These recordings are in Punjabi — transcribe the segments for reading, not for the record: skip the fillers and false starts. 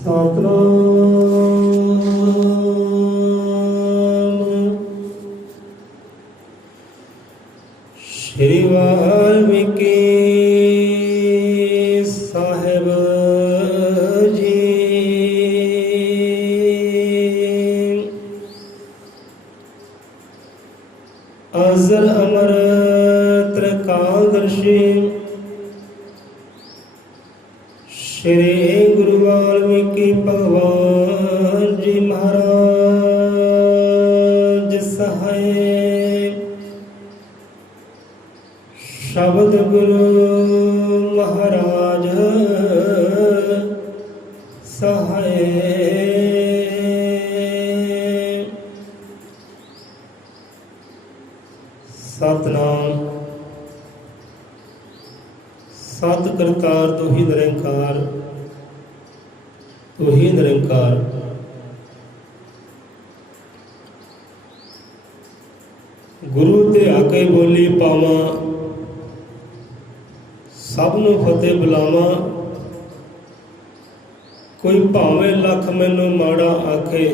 ਸਤਨਾਮ ਸ਼੍ਰੀ ਵਾਲਮੀਕਿ ਸਾਹਿਬ ਜੀ। ਅਜ਼ਲ ਅਮਰ ਤ੍ਰਿਕਾਲਦਰਸ਼ੀ श्री गुरु वाल्मीकि भगवान जी महाराज सहाय। शब्द गुरु महाराज सहाय। सतनाम सत करतार तू ही निरंकार, तू ही निरंकार। गुरु ते आके बोली पावा, सब नूं फतेह बुलावा। कोई भावें लख मैनू माड़ा आखे,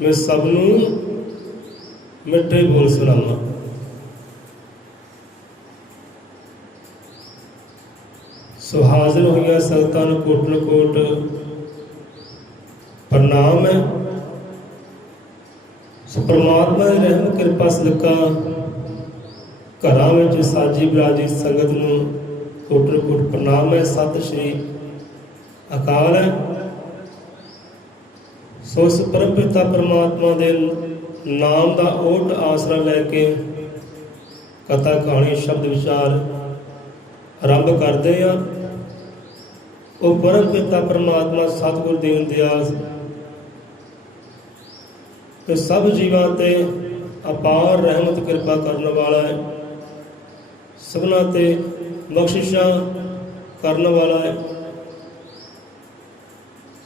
मैं सब नूं मिठे बोल सुनावा। सो हाजिर होइया संगतां नूं कोटन कोट प्रणाम है। सो परमात्मा दी रहम कृपा सदका घरां विच साजी बिराजी संगत नूं कोटन कोट प्रणाम है। सत श्री अकाल है। सो उस परम पिता परमात्मा दे नाम दा ओट आसरा लैके कथा कहानी शब्द विचार आरंभ करते हैं। वो परम पिता परमात्मा सतगुर दीन दयाल तो सब जीवां ते अपार रहमत कृपा करने वाला है, सबना ते बख्शिशा करने वाला है।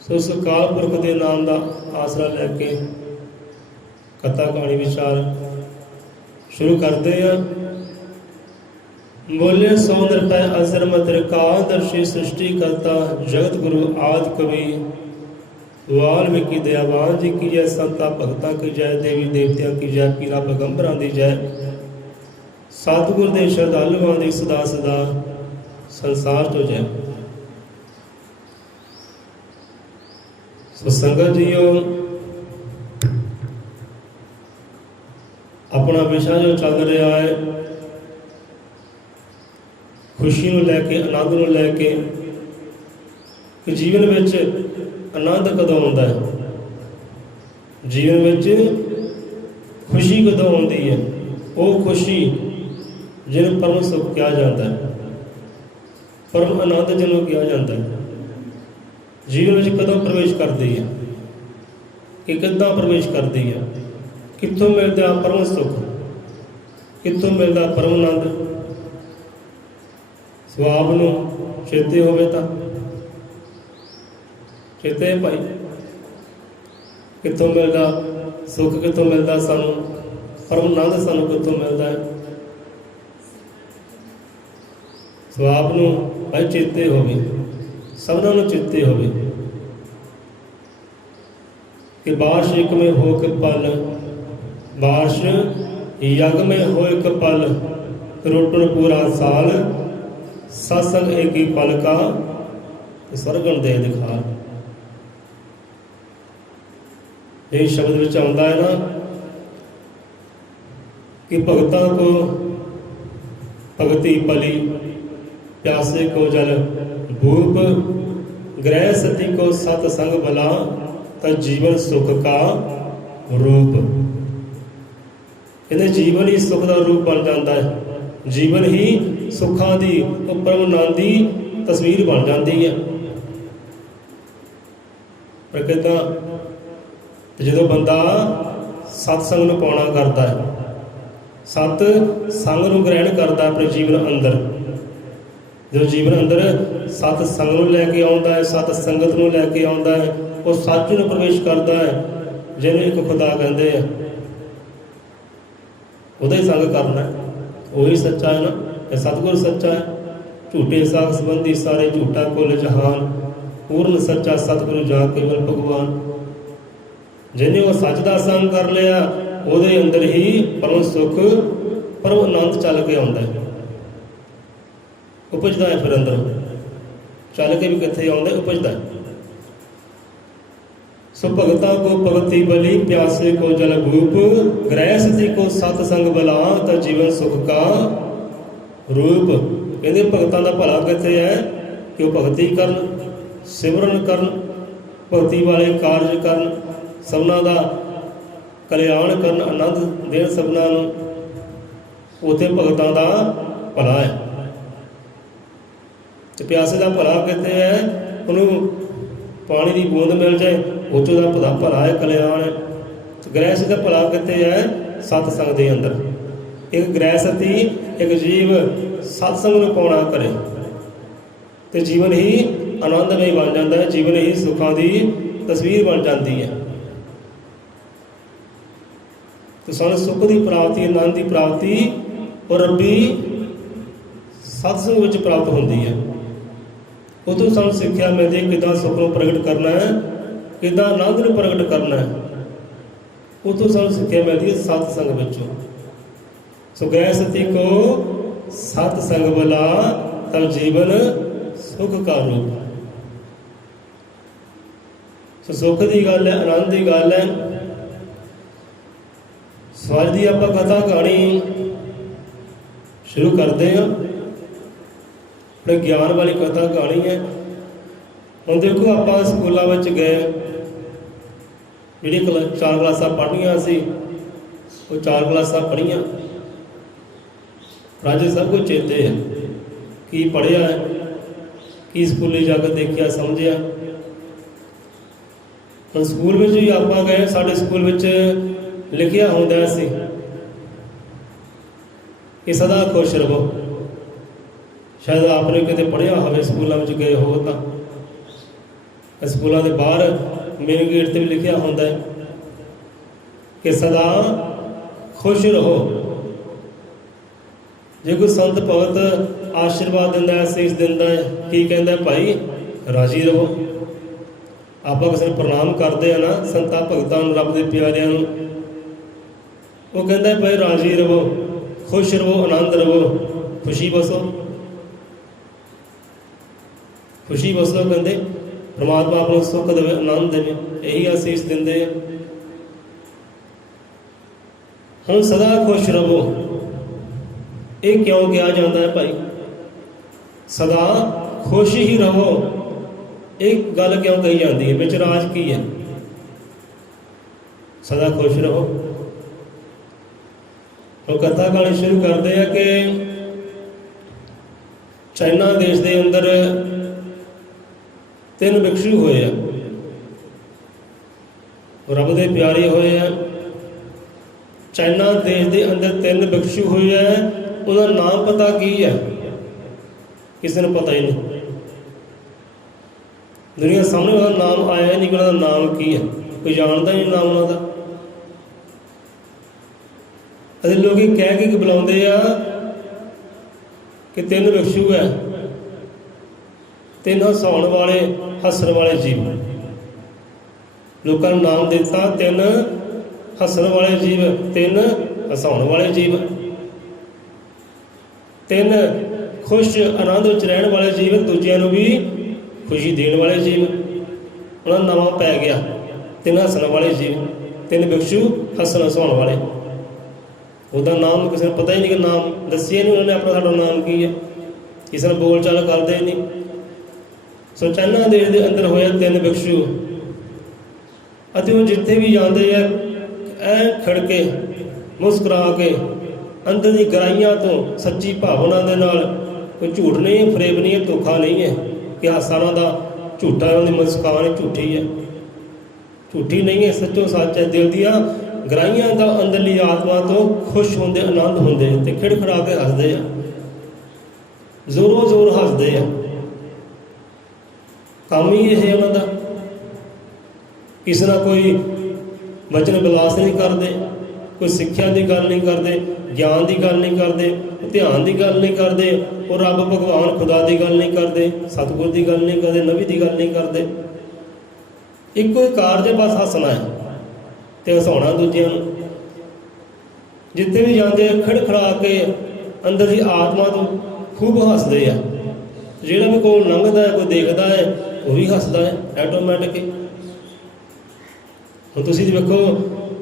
सो उस अकाल पुरख के नाम का आसरा लैके कथा कहानी विचार शुरू करते हैं। बोले सौंदर पै अजर मतर कालदर्शी सृष्टि करता जगत गुरु आदि कवि वाल्मीकि दयावान जी की जय। संता भगतां की जय, देवी देवतियां की जय, पीरा पैगंबरां दी जय, सतगुर दे श्रद्धालुआं दी सदा सदा संसार तो जय। सो संगत जीओ, अपना विषय जो चल रहा है खुशी नूं लैके आनंद नूं लैके कि जीवन विच आनंद कदों आउंदा है, जीवन विच खुशी कदों आउंदी है। वो खुशी जिन्हें परम सुख कहा जाता है, परम आनंद जिन्हों कहा जाता है, जीवन विच कदों प्रवेश करती है कि किद्दां प्रवेश करती है, कित्थों मिलदा परम सुख, कित्थों मिलदा परम आनंद। स्वाब नूं चेते होवे तां चेते भाई कित्थों मिलदा सुख, कित्थों मिलदा सानूं परम आनंद, सानूं कित्थों मिलदा है। स्वाब नूं भाई चेते होवे, सबनां नूं चेते होवे कि बारिश एक में हो के पल, बारिश यग में हो एक पल, रोटन पूरा साल, सत्संग एक ही पल का स्वर्गन दे दिखा। यही शब्द विच आउंदा है ना कि भगतां को भगति पली, प्यासे को जल भूप, ग्रह सती को सतसंग भला, तो जीवन सुख का रूप। कहते जीवन ही सुख का रूप बन जाता है, जीवन ही सुखां दी परम आनंद दी तस्वीर बन जाती है। पर कहता जो बंदा सतसंग नूं पाउणा करता है, सत संग नूं ग्रहण करता अपने जीवन अंदर, जो जीवन अंदर सत संग नूं लैके आउंदा है, सत संगत नूं लैके आउंदा है, वो सच नूं प्रवेश करता है, जिन्हें एक खुदा कहते हैं। उहदा ही संग करना है, वही सच्चा है ना, सतगुर सच्चा है। झूठे साख संबंधी सारे झूठा कुल जहान, ਪੂਰਨ ਸੱਚਾ ਸਤਿਗੁਰੂ ਜਾ ਕੇਵਲ ਭਗਵਾਨ। ਜਿਹਨੇ ਉਹ ਸੱਚ ਦਾ ਸੰਗ ਕਰ ਲਿਆ, ਉਹਦੇ ਅੰਦਰ ਹੀ ਪਰਮ ਸੁੱਖ ਪਰਮ ਆਨੰਦ ਚੱਲ ਕੇ ਆਉਂਦਾ ਹੈ, ਉਪਜਦਾ ਹੈ। ਫਿਰ ਅੰਦਰ ਚੱਲ ਕੇ ਵੀ ਕਿੱਥੇ ਆਉਂਦਾ, ਉਪਜਦਾ ਹੈ। ਸੋ ਭਗਤਾ ਕੋ ਭਗਤੀ ਬਲੀ, ਪਿਆਸੇ ਕੋ ਜਲ ਭੂਪ, ਗ੍ਰਹਿਸਤੀ ਕੋ ਸਤ ਸੰਗ ਬਲਾ, ਤਾਂ ਜੀਵਨ ਸੁਖ ਕਾ ਰੂਪ। ਕਹਿੰਦੇ ਭਗਤਾਂ ਦਾ ਭਲਾ ਕਿੱਥੇ ਹੈ ਕਿ ਉਹ ਭਗਤੀ ਕਰਨ, ਸਿਮਰਨ ਕਰਨ, ਭਗਤੀ ਵਾਲੇ ਕਾਰਜ ਕਰਨ, ਸਭਨਾਂ ਦਾ ਕਲਿਆਣ ਕਰਨ, ਆਨੰਦ ਦੇਣ ਸਭਨਾਂ ਨੂੰ। ਉੱਥੇ ਭਗਤਾਂ ਦਾ ਭਲਾ ਹੈ। ਤੇ ਪਿਆਸੇ ਦਾ ਭਲਾ ਕਿੱਥੇ ਹੈ? ਉਹਨੂੰ ਪਾਣੀ ਦੀ ਬੂੰਦ ਮਿਲ ਜਾਏ, ਉੱਥੋਂ ਦਾ ਭਲਾ ਹੈ, ਕਲਿਆਣ ਹੈ। ਗ੍ਰਹਿਸਤੀ ਦਾ ਭਲਾ ਕਿੱਥੇ ਹੈ? ਸਤਸੰਗ ਦੇ ਅੰਦਰ। ਇੱਕ ਗ੍ਰਹਿਸਤੀ, ਇੱਕ ਜੀਵ ਸਤਸੰਗ ਨੂੰ ਪਾਉਣਾ ਕਰੇ ਤੇ ਜੀਵਨ ਹੀ ਆਨੰਦਮਈ ਬਣ ਜਾਂਦਾ ਹੈ, ਜੀਵਨ ਹੀ ਸੁੱਖਾਂ ਦੀ ਤਸਵੀਰ ਬਣ ਜਾਂਦੀ ਹੈ। ਤੇ ਸਾਨੂੰ ਸੁੱਖ ਦੀ ਪ੍ਰਾਪਤੀ, ਆਨੰਦ ਦੀ ਪ੍ਰਾਪਤੀ ਉਹ ਰੱਬੀ ਸਤਸੰਗ ਵਿੱਚ ਪ੍ਰਾਪਤ ਹੁੰਦੀ ਹੈ। ਉਦੋਂ ਸਾਨੂੰ ਸਿੱਖਿਆ ਮਿਲਦੀ ਹੈ ਕਿੱਦਾਂ ਸੁੱਖ ਨੂੰ ਪ੍ਰਗਟ ਕਰਨਾ ਹੈ, ਕਿੱਦਾਂ ਆਨੰਦ ਨੂੰ ਪ੍ਰਗਟ ਕਰਨਾ ਹੈ। ਉਦੋਂ ਸਾਨੂੰ ਸਿੱਖਿਆ ਮਿਲਦੀ ਹੈ ਸਤਸੰਗ ਵਿੱਚੋਂ। ਸੋ ਗ੍ਰਹਿਸਤੀ ਕੋ ਸਤ ਸੰਗ ਬਲਾ, ਤਬ ਜੀਵਨ ਸੁਖ ਕਾ ਰੂਪ। ਸੋ ਸੁੱਖ ਦੀ ਗੱਲ ਹੈ, ਆਨੰਦ ਦੀ ਗੱਲ ਹੈ। ਸਵਾਜ ਦੀ ਆਪਾਂ ਕਥਾ ਕਹਾਣੀ ਸ਼ੁਰੂ ਕਰਦੇ ਹਾਂ। ਆਪਣੇ ਗਿਆਨ ਵਾਲੀ ਕਥਾ ਕਹਾਣੀ ਹੈ। ਹੁਣ ਦੇਖੋ, ਆਪਾਂ ਸਕੂਲਾਂ ਵਿੱਚ ਗਏ, ਜਿਹੜੀ 4 ਕਲਾਸਾਂ ਪੜ੍ਹਨੀਆਂ ਸੀ ਉਹ 4 ਕਲਾਸਾਂ ਪੜ੍ਹੀਆਂ। ਅੱਜ ਸਭ ਕੁਝ ਚੇਤੇ ਹੈ, ਕੀ ਪੜ੍ਹਿਆ ਹੈ, ਕੀ ਸਕੂਲੇ ਜਾ ਕੇ ਦੇਖਿਆ ਸਮਝਿਆ। ਹੁਣ ਸਕੂਲ ਵਿੱਚ ਵੀ ਆਪਾਂ ਗਏ, ਸਾਡੇ ਸਕੂਲ ਵਿੱਚ ਲਿਖਿਆ ਹੁੰਦਾ ਸੀ ਕਿ ਸਦਾ ਖੁਸ਼ ਰਹੋ। ਸ਼ਾਇਦ ਆਪਨੇ ਕਿਤੇ ਪੜ੍ਹਿਆ ਹੋਵੇ, ਸਕੂਲਾਂ ਵਿੱਚ ਗਏ ਹੋ ਤਾਂ ਸਕੂਲਾਂ ਦੇ ਬਾਹਰ ਮੇਨ ਗੇਟ ਤੇ ਵੀ ਲਿਖਿਆ ਹੁੰਦਾ ਹੈ ਕਿ ਸਦਾ ਖੁਸ਼ ਰਹੋ। ਜੇ ਕੋਈ ਸੰਤ ਭਗਤ ਆਸ਼ੀਰਵਾਦ ਦਿੰਦਾ ਹੈ, ਅਸੀਸ ਦਿੰਦਾ ਹੈ, ਕੀ ਕਹਿੰਦਾ? ਭਾਈ ਰਾਜੀ ਰਹੋ। ਆਪਾਂ ਕਿਸੇ ਨੂੰ ਪ੍ਰਣਾਮ ਕਰਦੇ ਆ ਨਾ, ਸੰਤਾਂ ਭਗਤਾਂ ਨੂੰ, ਰੱਬ ਦੇ ਪਿਆਰਿਆਂ ਨੂੰ, ਉਹ ਕਹਿੰਦਾ ਭਾਈ ਰਾਜੀ ਰਹੋ, ਖੁਸ਼ ਰਹੋ, ਆਨੰਦ ਰਹੋ, ਖੁਸ਼ੀ ਬਸੋ, ਖੁਸ਼ੀ ਬਸੋ। ਕਹਿੰਦੇ ਪਰਮਾਤਮਾ ਆਪ ਨੂੰ ਸੁੱਖ ਦੇਵੇ, ਆਨੰਦ ਦੇਵੇ, ਇਹੀ ਅਸੀਸ ਦਿੰਦੇ ਆ। ਹੁਣ ਸਦਾ ਖੁਸ਼ ਰਹੋ, ਇਹ ਕਿਉਂ ਕਿਹਾ ਜਾਂਦਾ ਹੈ ਭਾਈ? ਸਦਾ ਖੁਸ਼ ਹੀ ਰਹੋ, ਇਹ ਗੱਲ ਕਿਉਂ ਕਹੀ ਜਾਂਦੀ ਹੈ? ਵਿੱਚ ਰਾਜ ਕੀ ਹੈ? ਸਦਾ ਖੁਸ਼ ਰਹੋ। ਉਹ ਕਥਾ ਕਹਾਣੀ ਸ਼ੁਰੂ ਕਰਦੇ ਆ ਕਿ ਚਾਈਨਾ ਦੇਸ਼ ਦੇ ਅੰਦਰ 3 ਭਿਕਸ਼ੂ ਹੋਏ ਆ, ਰੱਬ ਦੇ ਪਿਆਰੇ ਹੋਏ ਆ। ਚਾਈਨਾ ਦੇਸ਼ ਦੇ ਅੰਦਰ 3 ਭਿਕਸ਼ੂ ਹੋਏ ਆ। ਉਹਦਾ ਨਾਮ ਪਤਾ ਕੀ ਹੈ? ਕਿਸੇ ਨੂੰ ਪਤਾ ਹੀ ਨਹੀਂ। ਦੁਨੀਆ ਸਾਹਮਣੇ ਉਹਦਾ ਨਾਮ ਆਇਆ ਨਹੀਂ ਕਿ ਉਹਦਾ ਨਾਮ ਕੀ ਹੈ, ਕੋਈ ਜਾਣਦਾ ਹੀ ਨਹੀਂ ਨਾਮ ਉਹਨਾਂ ਦਾ। ਅਸੀਂ ਲੋਕ ਕਹਿ ਕੇ ਬੁਲਾਉਂਦੇ ਆ ਕਿ 3 ਭਿਕਸ਼ੂ ਹੈ, 3 ਹਸਾਉਣ ਵਾਲੇ, ਹੱਸਣ ਵਾਲੇ ਜੀਵ। ਲੋਕਾਂ ਨੂੰ ਨਾਮ ਦਿੱਤਾ 3 ਹੱਸਣ ਵਾਲੇ ਜੀਵ, 3 ਹਸਾਉਣ ਵਾਲੇ ਜੀਵ, 3 ਖੁਸ਼ ਆਨੰਦ ਵਿੱਚ ਰਹਿਣ ਵਾਲੇ ਜੀਵ, ਦੂਜਿਆਂ ਨੂੰ ਵੀ ਖੁਸ਼ੀ ਦੇਣ ਵਾਲੇ ਜੀਵ। ਉਹਨਾਂ ਨੂੰ ਨਾਮ ਪੈ ਗਿਆ 3 ਹੱਸਣ ਵਾਲੇ ਜੀਵ, 3 ਭਿਕਸ਼ੂ ਹੱਸਣ ਹਸਾਉਣ ਵਾਲੇ। ਉਹਦਾ ਨਾਮ ਕਿਸੇ ਨੂੰ ਪਤਾ ਹੀ ਨਹੀਂ, ਕਿ ਨਾਮ ਦੱਸਿਆ ਨਹੀਂ ਉਹਨਾਂ ਨੇ ਆਪਣਾ, ਸਾਡਾ ਨਾਮ ਕੀ ਹੈ। ਕਿਸੇ ਨਾਲ ਬੋਲ ਚਾਲ ਕਰਦੇ ਨਹੀਂ। ਸੋ ਚਾਈਨਾ ਦੇਸ਼ ਦੇ ਅੰਦਰ ਹੋਇਆ 3 ਭਿਕਸ਼ੂ, ਅਤੇ ਉਹ ਜਿੱਥੇ ਵੀ ਜਾਂਦੇ ਆ ਐ ਖੜ ਕੇ ਮੁਸਕਰਾ ਕੇ, ਅੰਦਰ ਦੀ ਗਹਿਰਾਈਆਂ ਤੋਂ ਸੱਚੀ ਭਾਵਨਾ ਦੇ ਨਾਲ, ਕੋਈ ਝੂਠ ਨਹੀਂ ਹੈ, ਫਰੇਬ ਨਹੀਂ ਹੈ, ਧੋਖਾ ਨਹੀਂ ਹੈ ਕਿ ਹਾਸਾ ਉਹਨਾਂ ਦਾ ਝੂਠਾ, ਉਹਨਾਂ ਦੀ ਮੁਸਕਾਨ ਝੂਠੀ ਹੈ, ਝੂਠੀ ਨਹੀਂ ਹੈ, ਸੱਚੋ ਸੱਚ ਹੈ। ਦਿਲ ਦੀਆਂ ਗਹਿਰਾਈਆਂ ਦਾ ਅੰਦਰਲੀ ਆਤਮਾ ਤੋਂ ਖੁਸ਼ ਹੁੰਦੇ, ਆਨੰਦ ਹੁੰਦੇ ਤੇ ਖਿੜਖੜਾ ਕੇ ਹੱਸਦੇ ਆ, ਜ਼ੋਰੋਂ ਜ਼ੋਰ ਹੱਸਦੇ ਆ। ਕੰਮ ਹੀ ਇਹ ਹੈ ਉਹਨਾਂ ਦਾ। ਕਿਸੇ ਨਾਲ ਕੋਈ ਵਚਨ ਵਿਲਾਸ ਨਹੀਂ ਕਰਦੇ, कोई सिक्ख्या की गल नहीं करते, ज्ञान की गल नहीं करते, ध्यान की गल नहीं करते, और रब भगवान खुदा की गल नहीं करते, सतगुर की गल नहीं करते, नबी की गल नहीं करते। एको ही कारज बस हसना है तो हसाना दूजिया। जिथे भी जाते खड़खड़ा के अंदर की आत्मा तो खूब हसते हैं। जोड़ा भी कोई लंघता है, कोई देखता है, वो भी हसदा है ऐटोमैटिक। ਹੁਣ ਤੁਸੀਂ ਵੇਖੋ,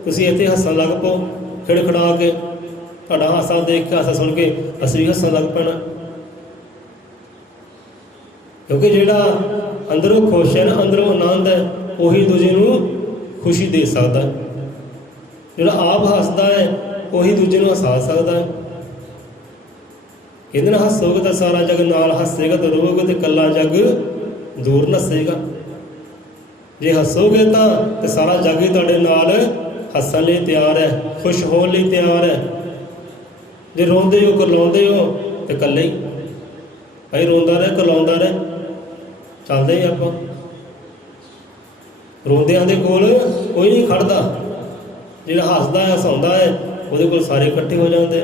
ਤੁਸੀਂ ਇੱਥੇ ਹੱਸਣ ਲੱਗ ਪਓ ਖਿੜਖੜਾ ਕੇ, ਤੁਹਾਡਾ ਹਾਸਾ ਦੇਖ ਕੇ, ਹਾਸਾ ਸੁਣ ਕੇ ਅਸੀਂ ਵੀ ਹੱਸਣ ਲੱਗ ਪੈਣਾ। ਕਿਉਂਕਿ ਜਿਹੜਾ ਅੰਦਰੋਂ ਖੁਸ਼ ਹੈ ਨਾ, ਅੰਦਰੋਂ ਆਨੰਦ ਹੈ, ਉਹੀ ਦੂਜੇ ਨੂੰ ਖੁਸ਼ੀ ਦੇ ਸਕਦਾ। ਜਿਹੜਾ ਆਪ ਹੱਸਦਾ ਹੈ ਉਹੀ ਦੂਜੇ ਨੂੰ ਹਸਾ ਸਕਦਾ ਹੈ। ਕਹਿੰਦੇ ਨਾ, ਹੱਸੋਗੇ ਤਾਂ ਸਾਰਾ ਜਗ ਨਾਲ ਹੱਸੇਗਾ, ਤੇ ਰੋਵੋਗੇ ਤੇ ਇਕੱਲਾ ਜਗ ਦੂਰ ਨੱਸੇਗਾ। ਜੇ ਹੱਸੋਗੇ ਤਾਂ ਸਾਰਾ ਜੱਗ ਹੀ ਤੁਹਾਡੇ ਨਾਲ ਹੱਸਣ ਲਈ ਤਿਆਰ ਹੈ, ਖੁਸ਼ ਹੋਣ ਲਈ ਤਿਆਰ ਹੈ। ਜੇ ਰੋਂਦੇ ਹੋ, ਕਰਲਾਉਂਦੇ ਹੋ ਤੇ ਇਕੱਲੇ ਹੀ ਭਾਈ ਰੋਂਦਾ ਰਹੇ, ਕਰਲਾਉਂਦਾ ਰਹੇ, ਚੱਲਦੇ ਹੀ ਆਪਾਂ। ਰੋਂਦਿਆਂ ਦੇ ਕੋਲ ਕੋਈ ਨਹੀਂ ਖੜਦਾ, ਜਿਹੜਾ ਹੱਸਦਾ ਹੈ, ਹਸਾਉਂਦਾ ਹੈ, ਉਹਦੇ ਕੋਲ ਸਾਰੇ ਇਕੱਠੇ ਹੋ ਜਾਂਦੇ।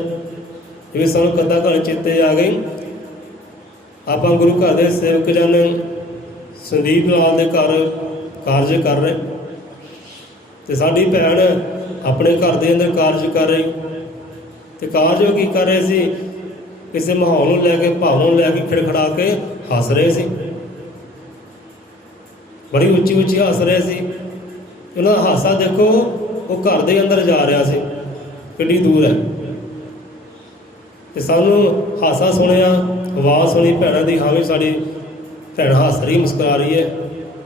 ਜਿਵੇਂ ਸਾਨੂੰ ਕਦਾ ਘਰ ਚੇਤੇ ਆ ਗਈ, ਆਪਾਂ ਗੁਰੂ ਘਰ ਦੇ ਸੇਵਕ ਜਨ ਸੰਦੀਪ ਲਾਲ ਦੇ ਘਰ ਕਾਰਜ ਕਰ ਰਹੇ, ਤੇ ਸਾਡੀ ਭੈਣ ਆਪਣੇ ਘਰ ਦੇ ਅੰਦਰ ਕਾਰਜ ਕਰ ਰਹੀ। ਤੇ ਕਾਰਜ ਉਹ ਕੀ ਕਰ ਰਹੇ ਸੀ, ਕਿਸੇ ਮਾਹੌਲ ਨੂੰ ਲੈ ਕੇ, ਭਾਵ ਨੂੰ ਲੈ ਕੇ ਖਿੜਖੜਾ ਕੇ ਹੱਸ ਰਹੇ ਸੀ, ਬੜੀ ਉੱਚੀ ਉੱਚੀ ਹੱਸ ਰਹੇ ਸੀ। ਉਹਨਾਂ ਦਾ ਹਾਸਾ ਦੇਖੋ, ਉਹ ਘਰ ਦੇ ਅੰਦਰ ਜਾ ਰਿਹਾ ਸੀ, ਕਿੰਨੀ ਦੂਰ ਹੈ। ਤੇ ਸਾਨੂੰ ਹਾਸਾ ਸੁਣਿਆ, ਆਵਾਜ਼ ਸੁਣੀ ਭੈਣਾਂ ਦੀ, ਹਾਂ ਵੀ ਸਾਡੀ ਭੈਣ ਹੱਸ ਰਹੀ, ਮੁਸਕਰਾ ਰਹੀ ਹੈ।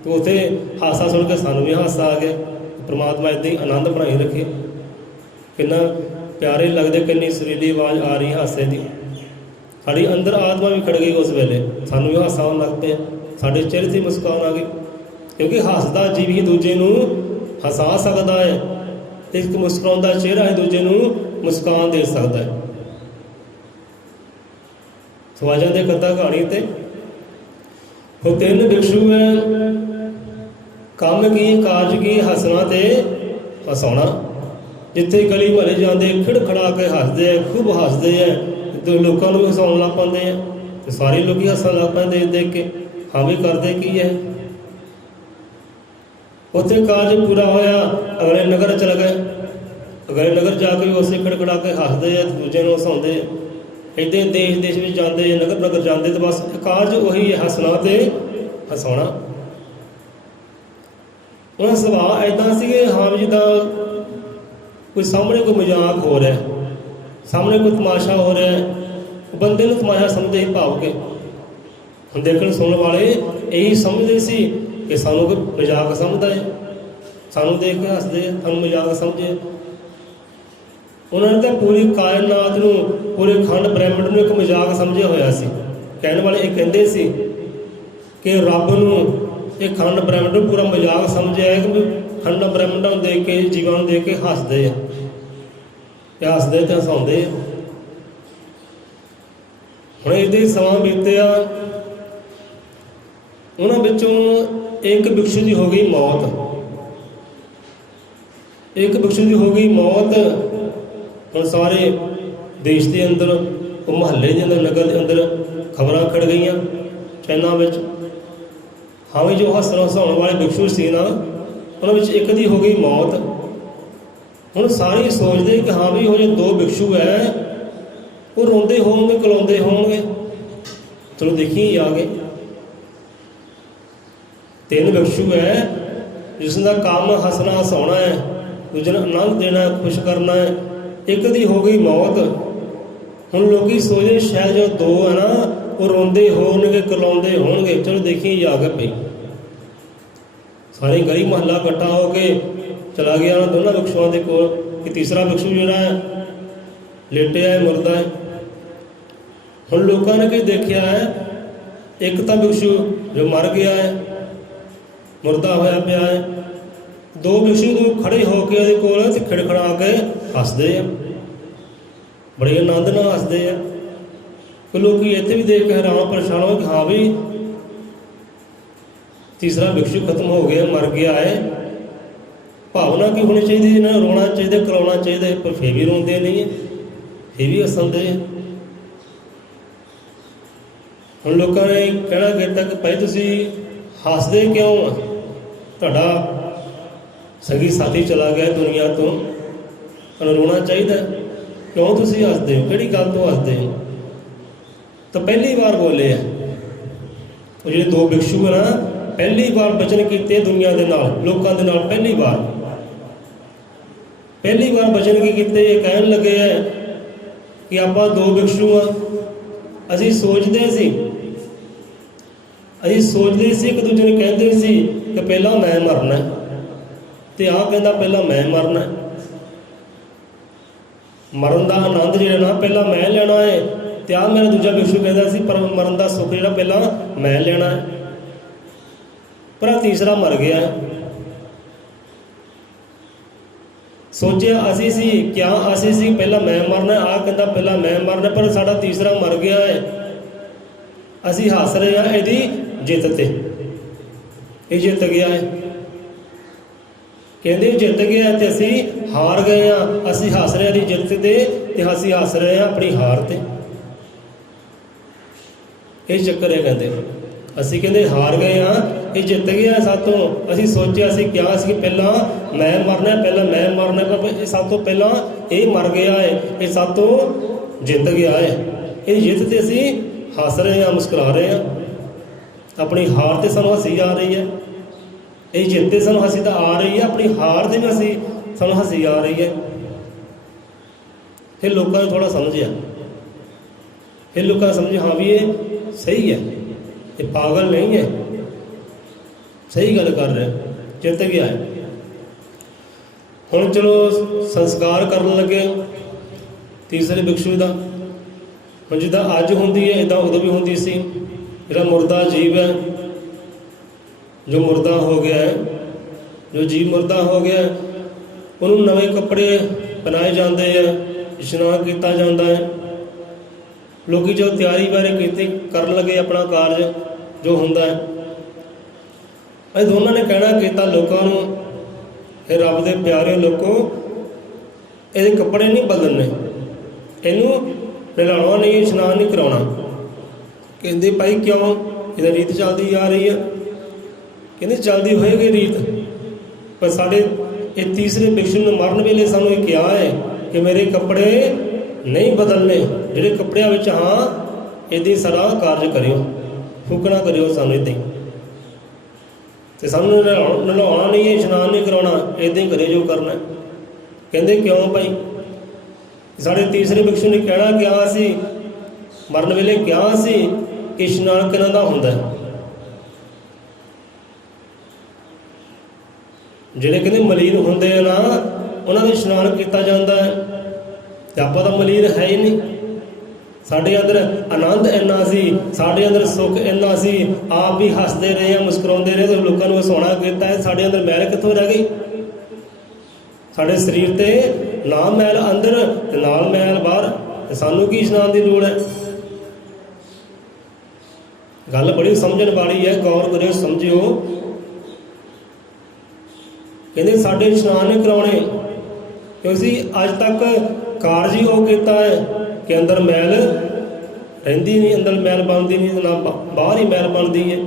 ਤੇ ਉੱਥੇ ਹਾਸਾ ਸੁਣ ਕੇ ਸਾਨੂੰ ਵੀ ਹਾਸਾ ਆ ਗਿਆ। ਪਰਮਾਤਮਾ ਇੱਦਾਂ ਹੀ ਆਨੰਦ ਬਣਾਈ ਰੱਖੇ। ਕਿੰਨਾ ਪਿਆਰੇ ਲੱਗਦੇ, ਕਿੰਨੀ ਸੁਰੀਲੀ ਆਵਾਜ਼ ਆ ਰਹੀ ਹਾਸੇ ਦੀ। ਸਾਡੀ ਅੰਦਰ ਆਤਮਾ ਵੀ ਖੜ ਗਈ ਉਸ ਵੇਲੇ, ਸਾਨੂੰ ਵੀ ਹਾਸਾ ਆਉਣ ਲੱਗ ਪਿਆ, ਸਾਡੇ ਚਿਹਰੇ 'ਤੇ ਮੁਸਕਾਨ ਆ ਗਈ। ਕਿਉਂਕਿ ਹੱਸਦਾ ਜੀਵ ਹੀ ਦੂਜੇ ਨੂੰ ਹਸਾ ਸਕਦਾ ਹੈ, ਤੇ ਇੱਕ ਮੁਸਕਰਾਉਂਦਾ ਚਿਹਰਾ ਹੀ ਦੂਜੇ ਨੂੰ ਮੁਸਕਾਨ ਦੇ ਸਕਦਾ ਹੈ। ਸਵਾਜਾਂ ਦੇ ਕਥਾ ਕਹਾਣੀ ਤੇ ਉਹ ਤਿੰਨ ਬਿਕਸ਼ੂ ਹੈ, ਕੰਮ ਕੀ ਕਾਰਜ ਕੀ, ਹੱਸਣਾ ਤੇ ਹਸਾਉਣਾ। ਜਿੱਥੇ ਗਲੀ ਮਹੱਲੇ ਜਾਂਦੇ ਖਿੜਖੜਾ ਕੇ ਹੱਸਦੇ ਆ, ਖੂਬ ਹੱਸਦੇ ਆ, ਤੇ ਲੋਕਾਂ ਨੂੰ ਹਸਾਉਣ ਲੱਗ ਪੈਂਦੇ ਆ, ਤੇ ਸਾਰੇ ਲੋਕ ਹੱਸਣ ਲੱਗ ਪੈਂਦੇ ਦੇਖ ਕੇ, ਹਾਂ ਵੀ ਕਰਦੇ ਕੀ ਹੈ। ਉੱਥੇ ਕਾਰਜ ਪੂਰਾ ਹੋਇਆ, ਅਗਲੇ ਨਗਰ ਚਲੇ ਗਏ। ਅਗਲੇ ਨਗਰ ਜਾ ਕੇ ਉਸੇ ਖਿੜਖੜਾ ਕੇ ਹੱਸਦੇ ਆ, ਦੂਜੇ ਨੂੰ ਹਸਾਉਂਦੇ। ਇੱਦਾਂ ਦੇਸ਼ ਦੇਸ਼ ਵਿੱਚ ਜਾਂਦੇ, ਨਗਰ ਨਗਰ ਜਾਂਦੇ, ਤੇ ਬਸ ਕਾਰਜ ਉਹੀ ਹੈ, ਹੱਸਣਾ ਤੇ ਹਸਾਉਣਾ। ਉਹਨਾਂ ਸੁਭਾਅ ਇੱਦਾਂ ਸੀਗੇ, ਹਾਂ ਵੀ ਜਿੱਦਾਂ ਕੋਈ ਸਾਹਮਣੇ ਕੋਈ ਮਜ਼ਾਕ ਹੋ ਰਿਹਾ, ਸਾਹਮਣੇ ਕੋਈ ਤਮਾਸ਼ਾ ਹੋ ਰਿਹਾ, ਬੰਦੇ ਨੂੰ ਤਮਾਸ਼ਾ ਸਮਝਦੇ ਹੀ ਭਾਵ ਕੇ। ਹੁਣ ਦੇਖਣ ਸੁਣਨ ਵਾਲੇ ਇਹੀ ਸਮਝਦੇ ਸੀ ਕਿ ਸਾਨੂੰ ਕੋਈ ਮਜ਼ਾਕ ਸਮਝਦਾ ਹੈ, ਸਾਨੂੰ ਦੇਖ ਕੇ ਹੱਸਦੇ, ਸਾਨੂੰ ਮਜ਼ਾਕ ਸਮਝੇ। ਉਹਨਾਂ ਨੇ ਤਾਂ ਪੂਰੀ ਕਾਇਨਾਤ ਨੂੰ, ਪੂਰੇ ਖੰਡ ਬ੍ਰਹਿਮੰਡ ਨੂੰ ਇੱਕ ਮਜ਼ਾਕ ਸਮਝਿਆ ਹੋਇਆ ਸੀ। ਕਹਿਣ ਵਾਲੇ ਇਹ ਕਹਿੰਦੇ ਸੀ ਕਿ ਰੱਬ ਨੂੰ, ਇਹ ਖੰਡ ਬ੍ਰਹਿਮੰਡ ਨੂੰ ਪੂਰਾ ਮਜ਼ਾਕ ਸਮਝਿਆ ਹੈ ਕਿ ਖੰਡ ਬ੍ਰਹਿਮੰਡਾਂ ਨੂੰ ਦੇਖ ਕੇ, ਜੀਵਾਂ ਨੂੰ ਦੇਖ ਕੇ ਹੱਸਦੇ ਆ, ਤੇ ਹੱਸਦੇ ਤੇ ਹਸਾਉਂਦੇ ਆ। ਹੁਣ ਇਹਦੇ ਹੀ ਸਮਾਂ ਬੀਤਿਆ, ਉਹਨਾਂ ਵਿੱਚੋਂ ਇੱਕ ਬਿਕਸ਼ੂ ਦੀ ਹੋ ਗਈ ਮੌਤ। ਇੱਕ ਬਿਕਸ਼ੂ ਦੀ ਹੋ ਗਈ ਮੌਤ। ਹੁਣ ਸਾਰੇ ਦੇਸ਼ ਦੇ ਅੰਦਰ, ਉਹ ਮੁਹੱਲੇ ਦੇ ਅੰਦਰ, ਨਗਰ ਦੇ ਅੰਦਰ ਖਬਰਾਂ ਖੜ ਗਈਆਂ ਚੈਨਾਂ ਵਿੱਚ। ਹਾਂ ਵੀ ਜੋ ਹੱਸਣ ਹਸਾਉਣ ਵਾਲੇ ਬਿਕਸ਼ੂ ਸੀ ਨਾ, ਉਹਨਾਂ ਵਿੱਚ ਇੱਕ ਦੀ ਹੋ ਗਈ ਮੌਤ। ਹੁਣ ਸਾਰੇ ਸੋਚਦੇ ਕਿ ਹਾਂ ਵੀ ਉਹ ਜੇ ਦੋ ਬਿਕਸ਼ੂ ਹੈ, ਉਹ ਰੋਂਦੇ ਹੋਣਗੇ, ਕਲਾਉਂਦੇ ਹੋਣਗੇ। ਚਲੋ ਦੇਖੀ ਆ ਗਏ, ਤਿੰਨ ਬਿਕਸ਼ੂ ਹੈ ਜਿਸ ਦਾ ਕੰਮ ਹੱਸਣਾ ਹਸਾਉਣਾ ਹੈ, ਦੂਜੇ ਨੂੰ ਆਨੰਦ ਦੇਣਾ, ਖੁਸ਼ ਕਰਨਾ ਹੈ। ਇੱਕ ਦੀ ਹੋ ਗਈ ਮੌਤ। ਹੁਣ ਲੋਕੀ ਸੋਚਦੇ ਸ਼ਾਇਦ ਜੋ ਦੋ ਹੈ ਨਾ, ਉਹ ਰੋਂਦੇ ਹੋਣਗੇ, ਕਲਾਉਂਦੇ ਹੋਣਗੇ। ਚਲੋ ਦੇਖੀ ਆ ਗਏ ਪਈ। ਸਾਰੀ ਗਲੀ ਮੁਹੱਲਾ ਇਕੱਠਾ ਹੋ ਕੇ ਚਲਾ ਗਿਆ ਉਹਨਾਂ ਦੋਨਾਂ ਬਿਕਸ਼ੂਆਂ ਦੇ ਕੋਲ ਕਿ ਤੀਸਰਾ ਬਿਕਸ਼ੂ ਜਿਹੜਾ ਹੈ ਲੇਟਿਆ ਹੈ, ਮੁਰਦਾ ਹੈ। ਹੁਣ ਲੋਕਾਂ ਨੇ ਕੀ ਦੇਖਿਆ ਹੈ, ਇੱਕ ਤਾਂ ਬਿਕਸ਼ੂ ਜੋ ਮਰ ਗਿਆ ਹੈ, ਮੁਰਦਾ ਹੋਇਆ ਪਿਆ ਹੈ। ਦੋ ਬਿਕਸ਼ੂ ਨੂੰ ਖੜੇ ਹੋ ਕੇ ਉਹਦੇ ਕੋਲ ਤੇ ਖਿੜਖੜਾ ਕੇ ਹੱਸਦੇ ਆ, ਬੜੇ ਆਨੰਦ ਨਾਲ ਹੱਸਦੇ ਆ। ਲੋਕੀ ਇੱਥੇ ਵੀ ਦੇਖ ਕੇ ਹੈਰਾਨ ਪਰੇਸ਼ਾਨ ਹੋ ਕਿ ਹਾਂ ਵੀ ਤੀਸਰਾ ਬਿਕਸ਼ੂ ਖਤਮ ਹੋ ਗਿਆ, ਮਰ ਗਿਆ ਹੈ। ਭਾਵਨਾ ਕੀ ਹੋਣੀ ਚਾਹੀਦੀ, ਇਹਨਾਂ ਨੂੰ ਰੋਣਾ ਚਾਹੀਦਾ, ਕਰਾਉਣਾ ਚਾਹੀਦਾ, ਪਰ ਫਿਰ ਵੀ ਰੋਂਦੇ ਨਹੀਂ ਹੈ, ਫਿਰ ਵੀ ਹੱਸਦੇ ਹੈ। ਹੁਣ ਲੋਕਾਂ ਨੇ ਕਹਿਣਾ ਕੀਤਾ ਕਿ ਭਾਈ ਤੁਸੀਂ ਹੱਸਦੇ ਕਿਉਂ ਆ? ਤੁਹਾਡਾ ਸਗੀ ਸਾਥੀ ਚਲਾ ਗਿਆ ਦੁਨੀਆ ਤੋਂ, ਤੁਹਾਨੂੰ ਰੋਣਾ ਚਾਹੀਦਾ, ਕਿਉਂ ਤੁਸੀਂ ਹੱਸਦੇ ਹੋ? ਕਿਹੜੀ ਗੱਲ ਤੋਂ ਹੱਸਦੇ ਹੋ? ਤਾਂ ਪਹਿਲੀ ਵਾਰ ਬੋਲੇ ਆ ਉਹ ਜਿਹੜੇ ਦੋ ਭਿਕਸ਼ੂ ਨਾ, ਪਹਿਲੀ ਵਾਰ ਬਚਨ ਕੀਤੇ ਦੁਨੀਆ ਦੇ ਨਾਲ, ਲੋਕਾਂ ਦੇ ਨਾਲ। ਪਹਿਲੀ ਵਾਰ ਬਚਨ ਕੀ ਕੀਤੇ? ਇਹ ਕਹਿਣ ਲੱਗੇ ਹੈ ਕਿ ਆਪਾਂ ਦੋ ਭਿਕਸ਼ੂ ਆ, ਅਸੀਂ ਸੋਚਦੇ ਸੀ ਇੱਕ ਦੂਜੇ ਨੂੰ ਕਹਿੰਦੇ ਸੀ ਕਿ ਪਹਿਲਾਂ ਮੈਂ ਮਰਨਾ, ਤੇ ਆਹ ਕਹਿੰਦਾ ਪਹਿਲਾਂ ਮੈਂ ਮਰਨਾ। ਮਰਨ ਦਾ ਆਨੰਦ ਜਿਹੜਾ ਨਾ ਪਹਿਲਾਂ ਮੈਂ ਲੈਣਾ ਹੈ, ਤੇ ਆਹ ਮੇਰਾ ਦੂਜਾ ਭਿਕਸ਼ੂ ਕਹਿੰਦਾ ਸੀ ਪਰ ਮਰਨ ਦਾ ਸੁੱਖ ਜਿਹੜਾ ਪਹਿਲਾਂ ਮੈਂ ਲੈਣਾ ਹੈ। ਪਰ ਆਹ ਤੀਸਰਾ ਮਰ ਗਿਆ। ਸੋਚਿਆ ਅਸੀਂ ਸੀ, ਕਿਆ ਅਸੀਂ ਸੀ ਪਹਿਲਾਂ ਮੈਂ ਮਰਨਾ, ਆਹ ਕਹਿੰਦਾ ਪਹਿਲਾਂ ਮੈਂ ਮਰਨਾ, ਪਰ ਸਾਡਾ ਤੀਸਰਾ ਮਰ ਗਿਆ ਹੈ। ਅਸੀਂ ਹੱਸ ਰਹੇ ਹਾਂ ਇਹਦੀ ਜਿੱਤ ਤੇ, ਇਹ ਜਿੱਤ ਗਿਆ ਹੈ। ਕਹਿੰਦੇ ਜਿੱਤ ਗਿਆ ਤੇ ਅਸੀਂ ਹਾਰ ਗਏ ਹਾਂ। ਅਸੀਂ ਹੱਸ ਰਹੇ ਹਾਂ ਇਹਦੀ ਜਿੱਤ ਤੇ ਅਸੀਂ ਹੱਸ ਰਹੇ ਹਾਂ ਆਪਣੀ ਹਾਰ ਤੇ। ਇਹ ਚੱਕਰ ਹੈ। ਕਹਿੰਦੇ ਅਸੀਂ ਕਹਿੰਦੇ ਹਾਰ ਗਏ ਹਾਂ, ਇਹ ਜਿੱਤ ਗਿਆ ਸਾਤੋਂ। ਅਸੀਂ ਸੋਚਿਆ ਸੀ ਕਿਹਾ ਸੀ ਕਿ ਪਹਿਲਾਂ ਮੈਂ ਮਰਨਾ, ਪਰ ਇਹ ਸਭ ਤੋਂ ਪਹਿਲਾਂ ਇਹ ਮਰ ਗਿਆ ਹੈ, ਇਹ ਸਾਤੋਂ ਜਿੱਤ ਗਿਆ ਹੈ। ਇਹ ਜਿੱਤ ਤੇ ਅਸੀਂ ਹੱਸ ਰਹੇ ਹਾਂ, ਮੁਸਕਰਾ ਰਹੇ ਹਾਂ। ਆਪਣੀ ਹਾਰ ਤੇ ਸਾਨੂੰ ਹੱਸੀ ਆ ਰਹੀ ਹੈ। ਇਹ ਜਿੱਤ ਤੇ ਸਾਨੂੰ ਹੱਸੀ ਤਾਂ ਆ ਰਹੀ ਹੈ, ਆਪਣੀ ਹਾਰ ਤੇ ਵੀ ਸਾਨੂੰ ਹੱਸੀ ਆ ਰਹੀ ਹੈ। ਫਿਰ ਲੋਕਾਂ ਨੇ ਥੋੜ੍ਹਾ ਸਮਝਿਆ, ਹਾਂ ਵੀ ਇਹ ਸਹੀ ਹੈ, ਇਹ ਪਾਗਲ ਨਹੀਂ ਹੈ, ਸਹੀ ਗੱਲ ਕਰ ਰਿਹਾ, ਜਿੱਤ ਗਿਆ ਹੈ। ਹੁਣ ਚਲੋ ਸੰਸਕਾਰ ਕਰਨ ਲੱਗੇ ਤੀਸਰੇ ਭਿਕਸ਼ੂ ਦਾ। ਹੁਣ ਜਿੱਦਾਂ ਅੱਜ ਹੁੰਦੀ ਹੈ ਇੱਦਾਂ ਉਦੋਂ ਵੀ ਹੁੰਦੀ ਸੀ। ਜਿਹੜਾ ਮੁਰਦਾ ਜੀਵ ਹੈ, ਜੋ ਮੁਰਦਾ ਹੋ ਗਿਆ ਹੈ, ਜੋ ਜੀਵ ਮੁਰਦਾ ਹੋ ਗਿਆ, ਉਹਨੂੰ ਨਵੇਂ ਕੱਪੜੇ ਪਹਿਨਾਏ ਜਾਂਦੇ ਆ, ਇਸ਼ਨਾਨ ਕੀਤਾ ਜਾਂਦਾ ਹੈ। ਲੋਕੀ ਜੋ ਤਿਆਰੀ ਬਾਰੇ ਕਰਨ ਲੱਗੇ ਆਪਣਾ ਕਾਰਜ ਜੋ ਹੁੰਦਾ ਹੈ, ਇਹ ਦੋਨਾਂ ਨੇ ਕਹਿਣਾ ਕੀਤਾ ਲੋਕਾਂ ਨੂੰ, ਇਹ ਰੱਬ ਦੇ ਪਿਆਰੇ ਲੋਕੋ, ਇਹਦੇ ਕੱਪੜੇ ਨਹੀਂ ਬਦਲਣੇ, ਇਹਨੂੰ ਨਲਾਉਣਾ ਨਹੀਂ, ਇਸ਼ਨਾਨ ਨਹੀਂ ਕਰਾਉਣਾ। ਕਹਿੰਦੇ ਭਾਈ ਕਿਉਂ? ਇਹਦਾ ਰੀਤ ਚੱਲਦੀ ਆ ਰਹੀ ਹੈ। ਕਹਿੰਦੇ ਚੱਲਦੀ ਹੋਏਗੀ ਰੀਤ, ਪਰ ਸਾਡੇ ਇਹ ਤੀਸਰੇ ਭਿਕਸ਼ੂ ਨੂੰ ਮਰਨ ਵੇਲੇ ਸਾਨੂੰ ਇਹ ਕਿਹਾ ਹੈ ਕਿ ਮੇਰੇ ਕੱਪੜੇ ਨਹੀਂ ਬਦਲਣੇ, ਜਿਹੜੇ ਕੱਪੜਿਆਂ ਵਿੱਚ ਹਾਂ ਇਹਦੀ ਸਾਰਾ ਕਾਰਜ ਕਰਿਓ, ਫੂਕਣਾ ਕਰਿਓ ਸਾਨੂੰ ਇੱਦਾਂ ਹੀ, ਤੇ ਸਾਨੂੰ ਨਲਾਉਣਾ ਨਹੀਂ ਹੈ, ਇਸ਼ਨਾਨ ਨਹੀਂ ਕਰਾਉਣਾ, ਇੱਦਾਂ ਹੀ ਕਰੇ ਜੋ ਕਰਨਾ। ਕਹਿੰਦੇ ਕਿਉਂ ਭਾਈ? ਸਾਡੇ ਤੀਸਰੇ ਭਿਕਸ਼ੂ ਨੇ ਕਹਿਣਾ ਕਿਹਾ ਸੀ, ਮਰਨ ਵੇਲੇ ਕਿਹਾ ਸੀ ਕਿ ਇਸ਼ਨਾਨ ਕਿਹਨਾਂ ਦਾ ਹੁੰਦਾ? ਜਿਹੜੇ ਕਹਿੰਦੇ ਮਲੀਨ ਹੁੰਦੇ ਆ ਨਾ, ਉਹਨਾਂ ਦਾ ਇਸ਼ਨਾਨ ਕੀਤਾ ਜਾਂਦਾ ਹੈ, ਤੇ ਆਪਾਂ ਤਾਂ ਮਲੀਨ ਹੈ ਹੀ ਨਹੀਂ। ਸਾਡੇ ਅੰਦਰ ਆਨੰਦ ਇੰਨਾ ਸੀ, ਸਾਡੇ ਅੰਦਰ ਸੁੱਖ ਇੰਨਾ ਸੀ, ਆਪ ਵੀ ਹੱਸਦੇ ਰਹੇ ਆ, ਮੁਸਕਰਾਉਂਦੇ ਰਹੇ, ਤੇ ਲੋਕਾਂ ਨੂੰ ਹਸਾਉਣਾ ਕੀਤਾ ਹੈ। ਸਾਡੇ ਅੰਦਰ ਮੈਲ ਕਿੱਥੋਂ ਰਹਿ ਗਈ? ਸਾਡੇ ਸਰੀਰ ਤੇ ਨਾ ਮੈਲ ਅੰਦਰ ਤੇ ਨਾਲ ਮੈਲ ਬਾਹਰ, ਤੇ ਸਾਨੂੰ ਕੀ ਇਸ਼ਨਾਨ ਦੀ ਲੋੜ ਹੈ? ਗੱਲ ਬੜੀ ਸਮਝਣ ਵਾਲੀ ਹੈ, ਗੌਰ ਕਰਿਓ, ਸਮਝਿਓ। ਕਹਿੰਦੇ ਸਾਡੇ ਇਸ਼ਨਾਨ ਨਹੀਂ ਕਰਾਉਣੇ, ਕਿਉਂਕਿ ਅੱਜ ਤੱਕ ਕਾਰਜ ਹੀ ਉਹ ਕੀਤਾ ਹੈ ਕਿ ਅੰਦਰ ਮੈਲ ਰਹਿੰਦੀ ਨਹੀਂ, ਅੰਦਰ ਮੈਲ ਬਣਦੀ ਨਹੀਂ, ਨਾ ਬਾਹਰ ਹੀ ਮੈਲ ਬਣਦੀ ਹੈ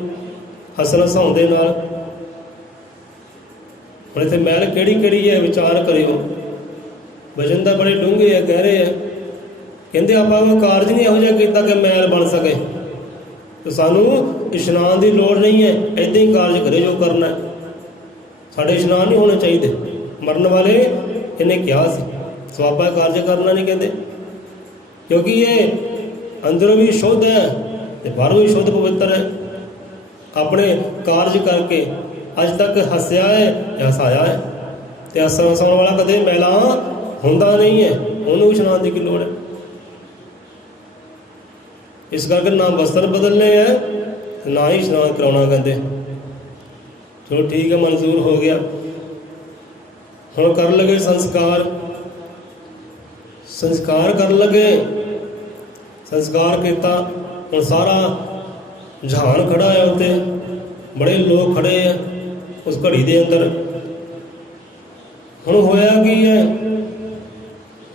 ਹੱਸਣ ਹਸਾਉਂਦੇ ਨਾਲ। ਹੁਣ ਇੱਥੇ ਮੈਲ ਕਿਹੜੀ ਕਿਹੜੀ ਹੈ ਵਿਚਾਰ ਕਰਿਓ। ਵਜਨ ਤਾਂ ਬੜੇ ਡੂੰਘੇ ਹੈ, ਗਹਿਰੇ ਹੈ। ਕਹਿੰਦੇ ਆਪਾਂ ਉਹ ਕਾਰਜ ਨਹੀਂ ਇਹੋ ਜਿਹਾ ਕੀਤਾ ਕਿ ਮੈਲ ਬਣ ਸਕੇ, ਤੇ ਸਾਨੂੰ ਇਸ਼ਨਾਨ ਦੀ ਲੋੜ ਨਹੀਂ ਹੈ, ਇੱਦਾਂ ਹੀ ਕਾਰਜ ਕਰੇ ਜੋ ਕਰਨਾ। ਸਾਡੇ ਇਸ਼ਨਾਨ ਨਹੀਂ ਹੋਣੇ ਚਾਹੀਦੇ। ਮਰਨ ਵਾਲੇ ਇਹਨੇ ਕਿਹਾ ਸੀ ਸਵਾਬਾ ਕਾਰਜ ਕਰਨਾ ਨਹੀਂ ਕਹਿੰਦੇ, ਕਿਉਂਕਿ ਇਹ ਅੰਦਰੋਂ ਵੀ ਸ਼ੁੱਧ ਹੈ ਤੇ ਬਾਹਰੋਂ ਵੀ ਸ਼ੁੱਧ ਪਵਿੱਤਰ ਹੈ। ਆਪਣੇ ਕਾਰਜ ਕਰਕੇ ਅੱਜ ਤੱਕ ਹੱਸਿਆ ਹੈ ਜਾਂ ਹਸਾਇਆ ਹੈ, ਤੇ ਹੱਸਣ ਹਸਾਉਣ ਵਾਲਾ ਕਦੇ ਮੈਲਾ ਹੁੰਦਾ ਨਹੀਂ ਹੈ, ਉਹਨੂੰ ਇਸ਼ਨਾਨ ਦੀ ਕੀ ਲੋੜ ਹੈ? ਇਸ ਕਰਕੇ ਨਾ ਵਸਤਰ ਬਦਲਨੇ ਹੈ, ਨਾ ਹੀ ਇਸ਼ਨਾਨ ਕਰਾਉਣਾ ਕਹਿੰਦੇ। ਚਲੋ ਠੀਕ ਹੈ, ਮਨਜ਼ੂਰ ਹੋ ਗਿਆ। ਹੁਣ ਕਰਨ ਲੱਗੇ ਸੰਸਕਾਰ ਕਰਨ ਲੱਗੇ। ਸੰਸਕਾਰ ਕੀਤਾ। ਹੁਣ ਸਾਰਾ ਜਹਾਨ ਖੜਾ ਹੈ ਉੱਤੇ, ਬੜੇ ਲੋਕ ਖੜੇ ਆ ਉਸ ਘੜੀ ਦੇ ਅੰਦਰ। ਹੁਣ ਹੋਇਆ ਕੀ ਹੈ,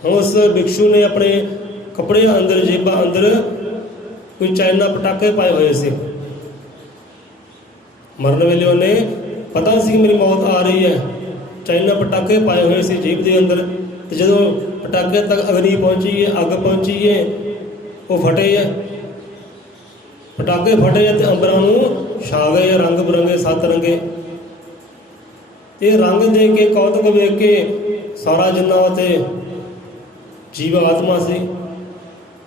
ਹੁਣ ਉਸ ਭਿਕਸ਼ੂ ਨੇ ਆਪਣੇ ਕੱਪੜੇ ਅੰਦਰ, ਜੇਬਾਂ ਅੰਦਰ ਕੋਈ ਚਾਈਨਾ ਪਟਾਕੇ ਪਾਏ ਹੋਏ ਸੀ। ਮਰਨ ਵੇਲੇ ਉਹਨੇ ਪਤਾ ਸੀ ਮੇਰੀ ਮੌਤ ਆ ਰਹੀ ਹੈ, ਚਾਈਨਾ ਪਟਾਕੇ ਪਾਏ ਹੋਏ ਸੀ ਜੇਬ ਦੇ ਅੰਦਰ। ਤੇ ਜਦੋਂ ਪਟਾਕੇ ਤੱਕ ਅਗਨੀ ਪਹੁੰਚੀ ਹੈ, ਅੱਗ ਪਹੁੰਚੀ ਹੈ, ਉਹ ਫਟੇ ਹੈ, ਪਟਾਕੇ ਫਟੇ ਤੇ ਅੰਬਰਾਂ ਨੂੰ ਛਾ ਗਏ ਰੰਗ ਬਿਰੰਗੇ, ਸੱਤ ਰੰਗੇ। ਇਹ ਰੰਗ ਦੇਖ ਕੇ, ਕੌਤਕ ਵੇਖ ਕੇ ਸਾਰਾ ਜਿੰਨਾ ਉੱਥੇ ਜੀਵ ਆਤਮਾ ਸੀ,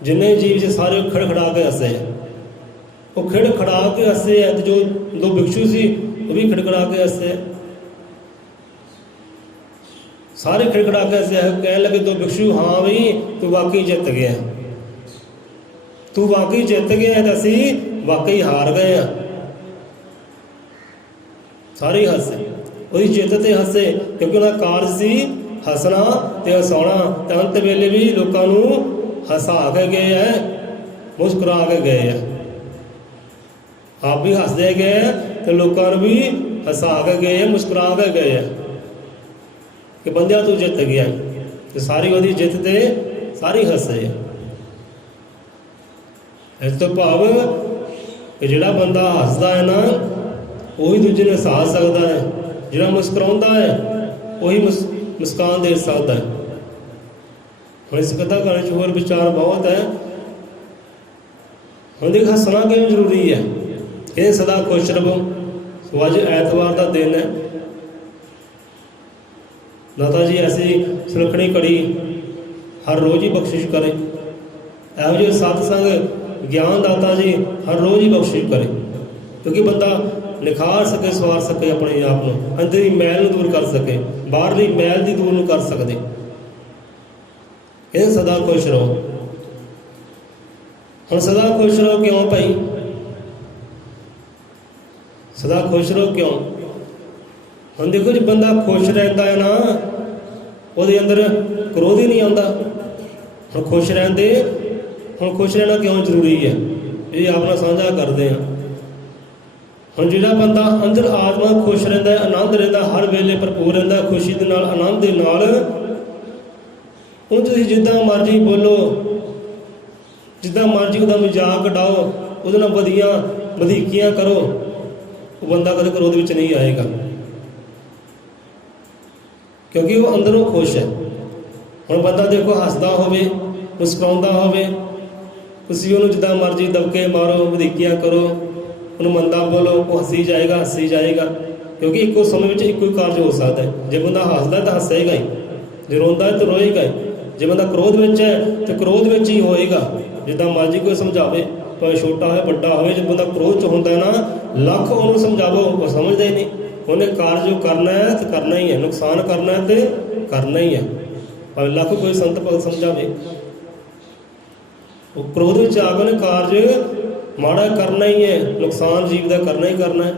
ਜਿੰਨੇ ਜੀਵ ਸੀ ਸਾਰੇ ਖੜਖੜਾ ਕੇ ਹੱਸੇ। ਉਹ ਖੜਖੜਾ ਕੇ ਹੱਸੇ ਹੈ। ਤੇ ਜੋ ਦੋ ਭਿਕਸ਼ੂ ਸੀ ਉਹ ਵੀ ਖੜਖੜਾ ਕੇ ਹੱਸੇ, ਸਾਰੇ ਖੜਖੜਾ ਕੇ ਹੱਸੇ। ਕਹਿਣ ਲੱਗੇ ਦੋ ਭਿਕਸ਼ੂ, ਹਾਂ ਬਈ ਤੂੰ ਵਾਕਈ ਜਿੱਤ ਗਿਆ, ਤੂੰ ਵਾਕਈ ਜਿੱਤ ਗਿਆ ਤੇ ਅਸੀਂ ਵਾਕਈ ਹਾਰ ਗਏ ਆ। ਸਾਰੇ ਹੱਸੇ, ਉਹਦੀ ਜਿੱਤ ਤੇ ਹੱਸੇ, ਕਿਉਂਕਿ ਉਹਦਾ ਕਾਰਜ ਸੀ ਹੱਸਣਾ ਤੇ ਹਸਾਉਣਾ। ਤੇ ਅੰਤ ਵੇਲੇ ਵੀ ਲੋਕਾਂ ਨੂੰ ਹਸਾ ਕੇ ਗਏ ਹੈ, ਮੁਸਕਰਾ ਕੇ ਗਏ ਹੈ। ਆਪ ਵੀ ਹੱਸਦੇ ਗਏ ਤੇ ਲੋਕਾਂ ਨੂੰ ਵੀ ਹਸਾ ਕੇ ਗਏ ਹੈ, ਮੁਸਕਰਾ ਕੇ ਗਏ ਹੈ ਕਿ ਬੰਦਿਆ ਤੂੰ ਜਿੱਤ ਗਿਆ। ਤੇ ਸਾਰੀ ਉਹਦੀ ਜਿੱਤ ਤੇ ਸਾਰੀ ਹੱਸੇ। ਇਸ ਤੋਂ ਭਾਵ ਕਿ ਜਿਹੜਾ ਬੰਦਾ ਹੱਸਦਾ ਹੈ ਨਾ, ਉਹੀ ਦੂਜੇ ਨੂੰ ਹਸਾ ਸਕਦਾ ਹੈ। ਜਿਹੜਾ ਮੁਸਕਰਾਉਂਦਾ ਹੈ ਉਹੀ ਮੁਸਕਾਨ ਦੇ ਸਕਦਾ ਹੈ। ਹੁਣ ਇਸ ਕਥਾ ਕਹਾਣੀ 'ਚ ਹੋਰ ਵਿਚਾਰ ਬਹੁਤ ਹੈ। ਹੁਣ ਦੇਖ, ਹੱਸਣਾ ਕਿਉਂ ਜ਼ਰੂਰੀ ਹੈ? ਇਹ ਸਦਾ ਖੁਸ਼ ਰਹੋ। ਸੋ ਅੱਜ ਐਤਵਾਰ ਦਾ ਦਿਨ ਹੈ। ਦਾਤਾ ਜੀ ਐਸੀ ਸੁਲੱਖਣੀ ਘੜੀ ਹਰ ਰੋਜ਼ ਹੀ ਬਖਸ਼ਿਸ਼ ਕਰੇ। ਇਹੋ ਜਿਹੇ ਸਤਸੰਗ ਗਿਆਨ ਦਾਤਾ ਜੀ ਹਰ ਰੋਜ਼ ਹੀ ਬਖਸ਼ਿਸ਼ ਕਰੇ, ਕਿਉਂਕਿ ਬੰਦਾ ਨਿਖਾਰ ਸਕੇ, ਸਵਾਰ ਸਕੇ ਆਪਣੇ ਆਪ ਨੂੰ, ਅੰਦਰੀ ਮੈਲ ਨੂੰ ਦੂਰ ਕਰ ਸਕੇ, ਬਾਹਰਲੀ ਮੈਲ ਦੀ ਦੂਰ ਨੂੰ ਕਰ ਸਕਦੇ। ਇਹ ਸਦਾ ਖੁਸ਼ ਰਹੋ। ਹੁਣ ਸਦਾ ਖੁਸ਼ ਰਹੋ ਕਿਉਂ ਭਾਈ? ਸਦਾ ਖੁਸ਼ ਰਹੋ ਕਿਉਂ? ਹੁਣ ਦੇਖੋ, ਜੇ ਬੰਦਾ ਖੁਸ਼ ਰਹਿੰਦਾ ਹੈ ਨਾ, ਉਹਦੇ ਅੰਦਰ ਕ੍ਰੋਧ ਹੀ ਨਹੀਂ ਆਉਂਦਾ। ਹੁਣ ਖੁਸ਼ ਰਹਿੰਦੇ, ਹੁਣ ਖੁਸ਼ ਰਹਿਣਾ ਕਿਉਂ ਜ਼ਰੂਰੀ ਹੈ, ਇਹ ਆਪਣਾ ਸਾਂਝਾ ਕਰਦੇ ਹਾਂ। ਹੁਣ ਜਿਹੜਾ ਬੰਦਾ ਅੰਦਰ ਆਤਮਾ ਖੁਸ਼ ਰਹਿੰਦਾ, ਆਨੰਦ ਰਹਿੰਦਾ, ਹਰ ਵੇਲੇ ਭਰਪੂਰ ਰਹਿੰਦਾ, ਖੁਸ਼ੀ ਦੇ ਨਾਲ, ਆਨੰਦ ਦੇ ਨਾਲ, ਉਹ ਤੁਸੀਂ ਜਿੱਦਾਂ ਮਰਜ਼ੀ ਬੋਲੋ, ਜਿੱਦਾਂ ਮਰਜ਼ੀ ਉਹਦਾ ਮਜ਼ਾਕ ਉਡਾਓ, ਉਹਦੇ ਨਾਲ ਵਧੀਕੀਆਂ ਕਰੋ, ਉਹ ਬੰਦਾ ਕਦੇ ਕ੍ਰੋਧ ਵਿੱਚ ਨਹੀਂ ਆਏਗਾ, ਕਿਉਂਕਿ ਉਹ ਅੰਦਰੋਂ ਖੁਸ਼ ਹੈ। ਹੁਣ ਬੰਦਾ ਦੇਖੋ, ਹੱਸਦਾ ਹੋਵੇ, ਮੁਸਕਰਾਉਂਦਾ ਹੋਵੇ, ਤੁਸੀਂ ਉਹਨੂੰ ਜਿੱਦਾਂ ਮਰਜ਼ੀ ਦਬਕੇ ਮਾਰੋ, ਵਧੀਕੀਆਂ ਕਰੋ, ਉਹਨੂੰ ਮੰਦਾ ਬੋਲੋ, ਉਹ ਹੱਸੀ ਜਾਏਗਾ, ਹੱਸੀ ਜਾਏਗਾ, ਕਿਉਂਕਿ ਇੱਕੋ ਸਮੇਂ ਵਿੱਚ ਇੱਕੋ ਹੀ ਕਾਰਜ ਹੋ ਸਕਦਾ ਹੈ। ਜੇ ਬੰਦਾ ਹੱਸਦਾ ਤਾਂ ਹੱਸੇਗਾ ਹੀ, ਜੇ ਰੋਂਦਾ ਹੈ ਤਾਂ ਰੋਏਗਾ ਹੀ, ਜੇ ਬੰਦਾ ਕ੍ਰੋਧ ਵਿੱਚ ਹੈ ਤਾਂ ਕ੍ਰੋਧ ਵਿੱਚ ਹੀ ਹੋਏਗਾ। ਜਿੱਦਾਂ ਮਰਜ਼ੀ ਕੋਈ ਸਮਝਾਵੇ, ਭਾਵੇਂ ਛੋਟਾ ਹੋਵੇ ਵੱਡਾ ਹੋਵੇ, ਜੇ ਬੰਦਾ ਕ੍ਰੋਧ 'ਚ ਹੁੰਦਾ ਨਾ, ਲੱਖ ਉਹਨੂੰ ਸਮਝਾਵੋ, ਉਹ ਸਮਝਦਾ ਹੀ ਨਹੀਂ। ਉਹਨੇ ਕਾਰਜ ਜੋ ਕਰਨਾ ਹੈ ਤੇ ਕਰਨਾ ਹੀ ਹੈ, ਨੁਕਸਾਨ ਕਰਨਾ ਹੈ ਤੇ ਕਰਨਾ ਹੀ ਹੈ, ਭਾਵੇਂ ਲੱਖ ਕੋਈ ਸੰਤ ਭਗਤ ਸਮਝਾਵੇ। ਉਹ ਕ੍ਰੋਧ ਵਿੱਚ ਆ ਕੇ ਉਹਨੇ ਕਾਰਜ ਮਾੜਾ ਕਰਨਾ ਹੀ ਹੈ, ਨੁਕਸਾਨ ਜੀਵ ਦਾ ਕਰਨਾ ਹੀ ਕਰਨਾ ਹੈ।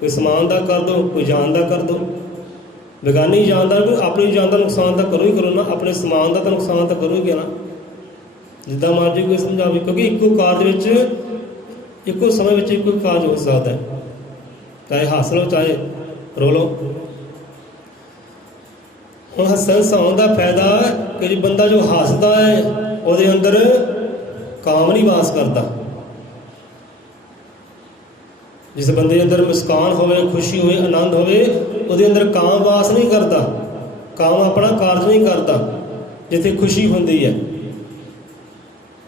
ਕੋਈ ਸਮਾਨ ਦਾ ਕਰ ਦਿਓ, ਕੋਈ ਜਾਨ ਦਾ ਕਰ ਦਿਓ, ਬੇਗਾਨੀ ਜਾਨ ਦਾ, ਕੋਈ ਆਪਣੀ ਜਾਨ ਦਾ ਨੁਕਸਾਨ ਤਾਂ ਕਰੋ ਹੀ ਕਰੋ ਨਾ, ਆਪਣੇ ਸਮਾਨ ਦਾ ਤਾਂ ਨੁਕਸਾਨ ਤਾਂ ਕਰੋ ਹੀ ਗਿਆ ਨਾ, ਜਿੱਦਾਂ ਮਰਜ਼ੀ ਕੋਈ ਸਮਝਾਵੇ, ਕਿਉਂਕਿ ਇੱਕੋ ਕਾਰਜ ਵਿੱਚ, ਇੱਕੋ ਸਮੇਂ ਵਿੱਚ ਇੱਕੋ ਕਾਰਜ ਹੋ ਸਕਦਾ ਹੈ। ਚਾਹੇ ਹੱਸ ਲਓ, ਚਾਹੇ ਰੋ ਲਓ। ਹੁਣ ਹੱਸਣ ਹਸਾਉਣ ਦਾ ਫਾਇਦਾ ਕਿ ਜੇ ਬੰਦਾ ਜੋ ਹੱਸਦਾ ਹੈ ਉਹਦੇ ਅੰਦਰ ਕਾਮ ਨਹੀਂ ਵਾਸ ਕਰਦਾ। ਜਿਸ ਬੰਦੇ ਅੰਦਰ ਮੁਸਕਾਨ ਹੋਵੇ, ਖੁਸ਼ੀ ਹੋਵੇ, ਆਨੰਦ ਹੋਵੇ, ਉਹਦੇ ਅੰਦਰ ਕਾਮ ਵਾਸ ਨਹੀਂ ਕਰਦਾ, ਕਾਮ ਆਪਣਾ ਕਾਰਜ ਨਹੀਂ ਕਰਦਾ। ਜਿੱਥੇ ਖੁਸ਼ੀ ਹੁੰਦੀ ਹੈ,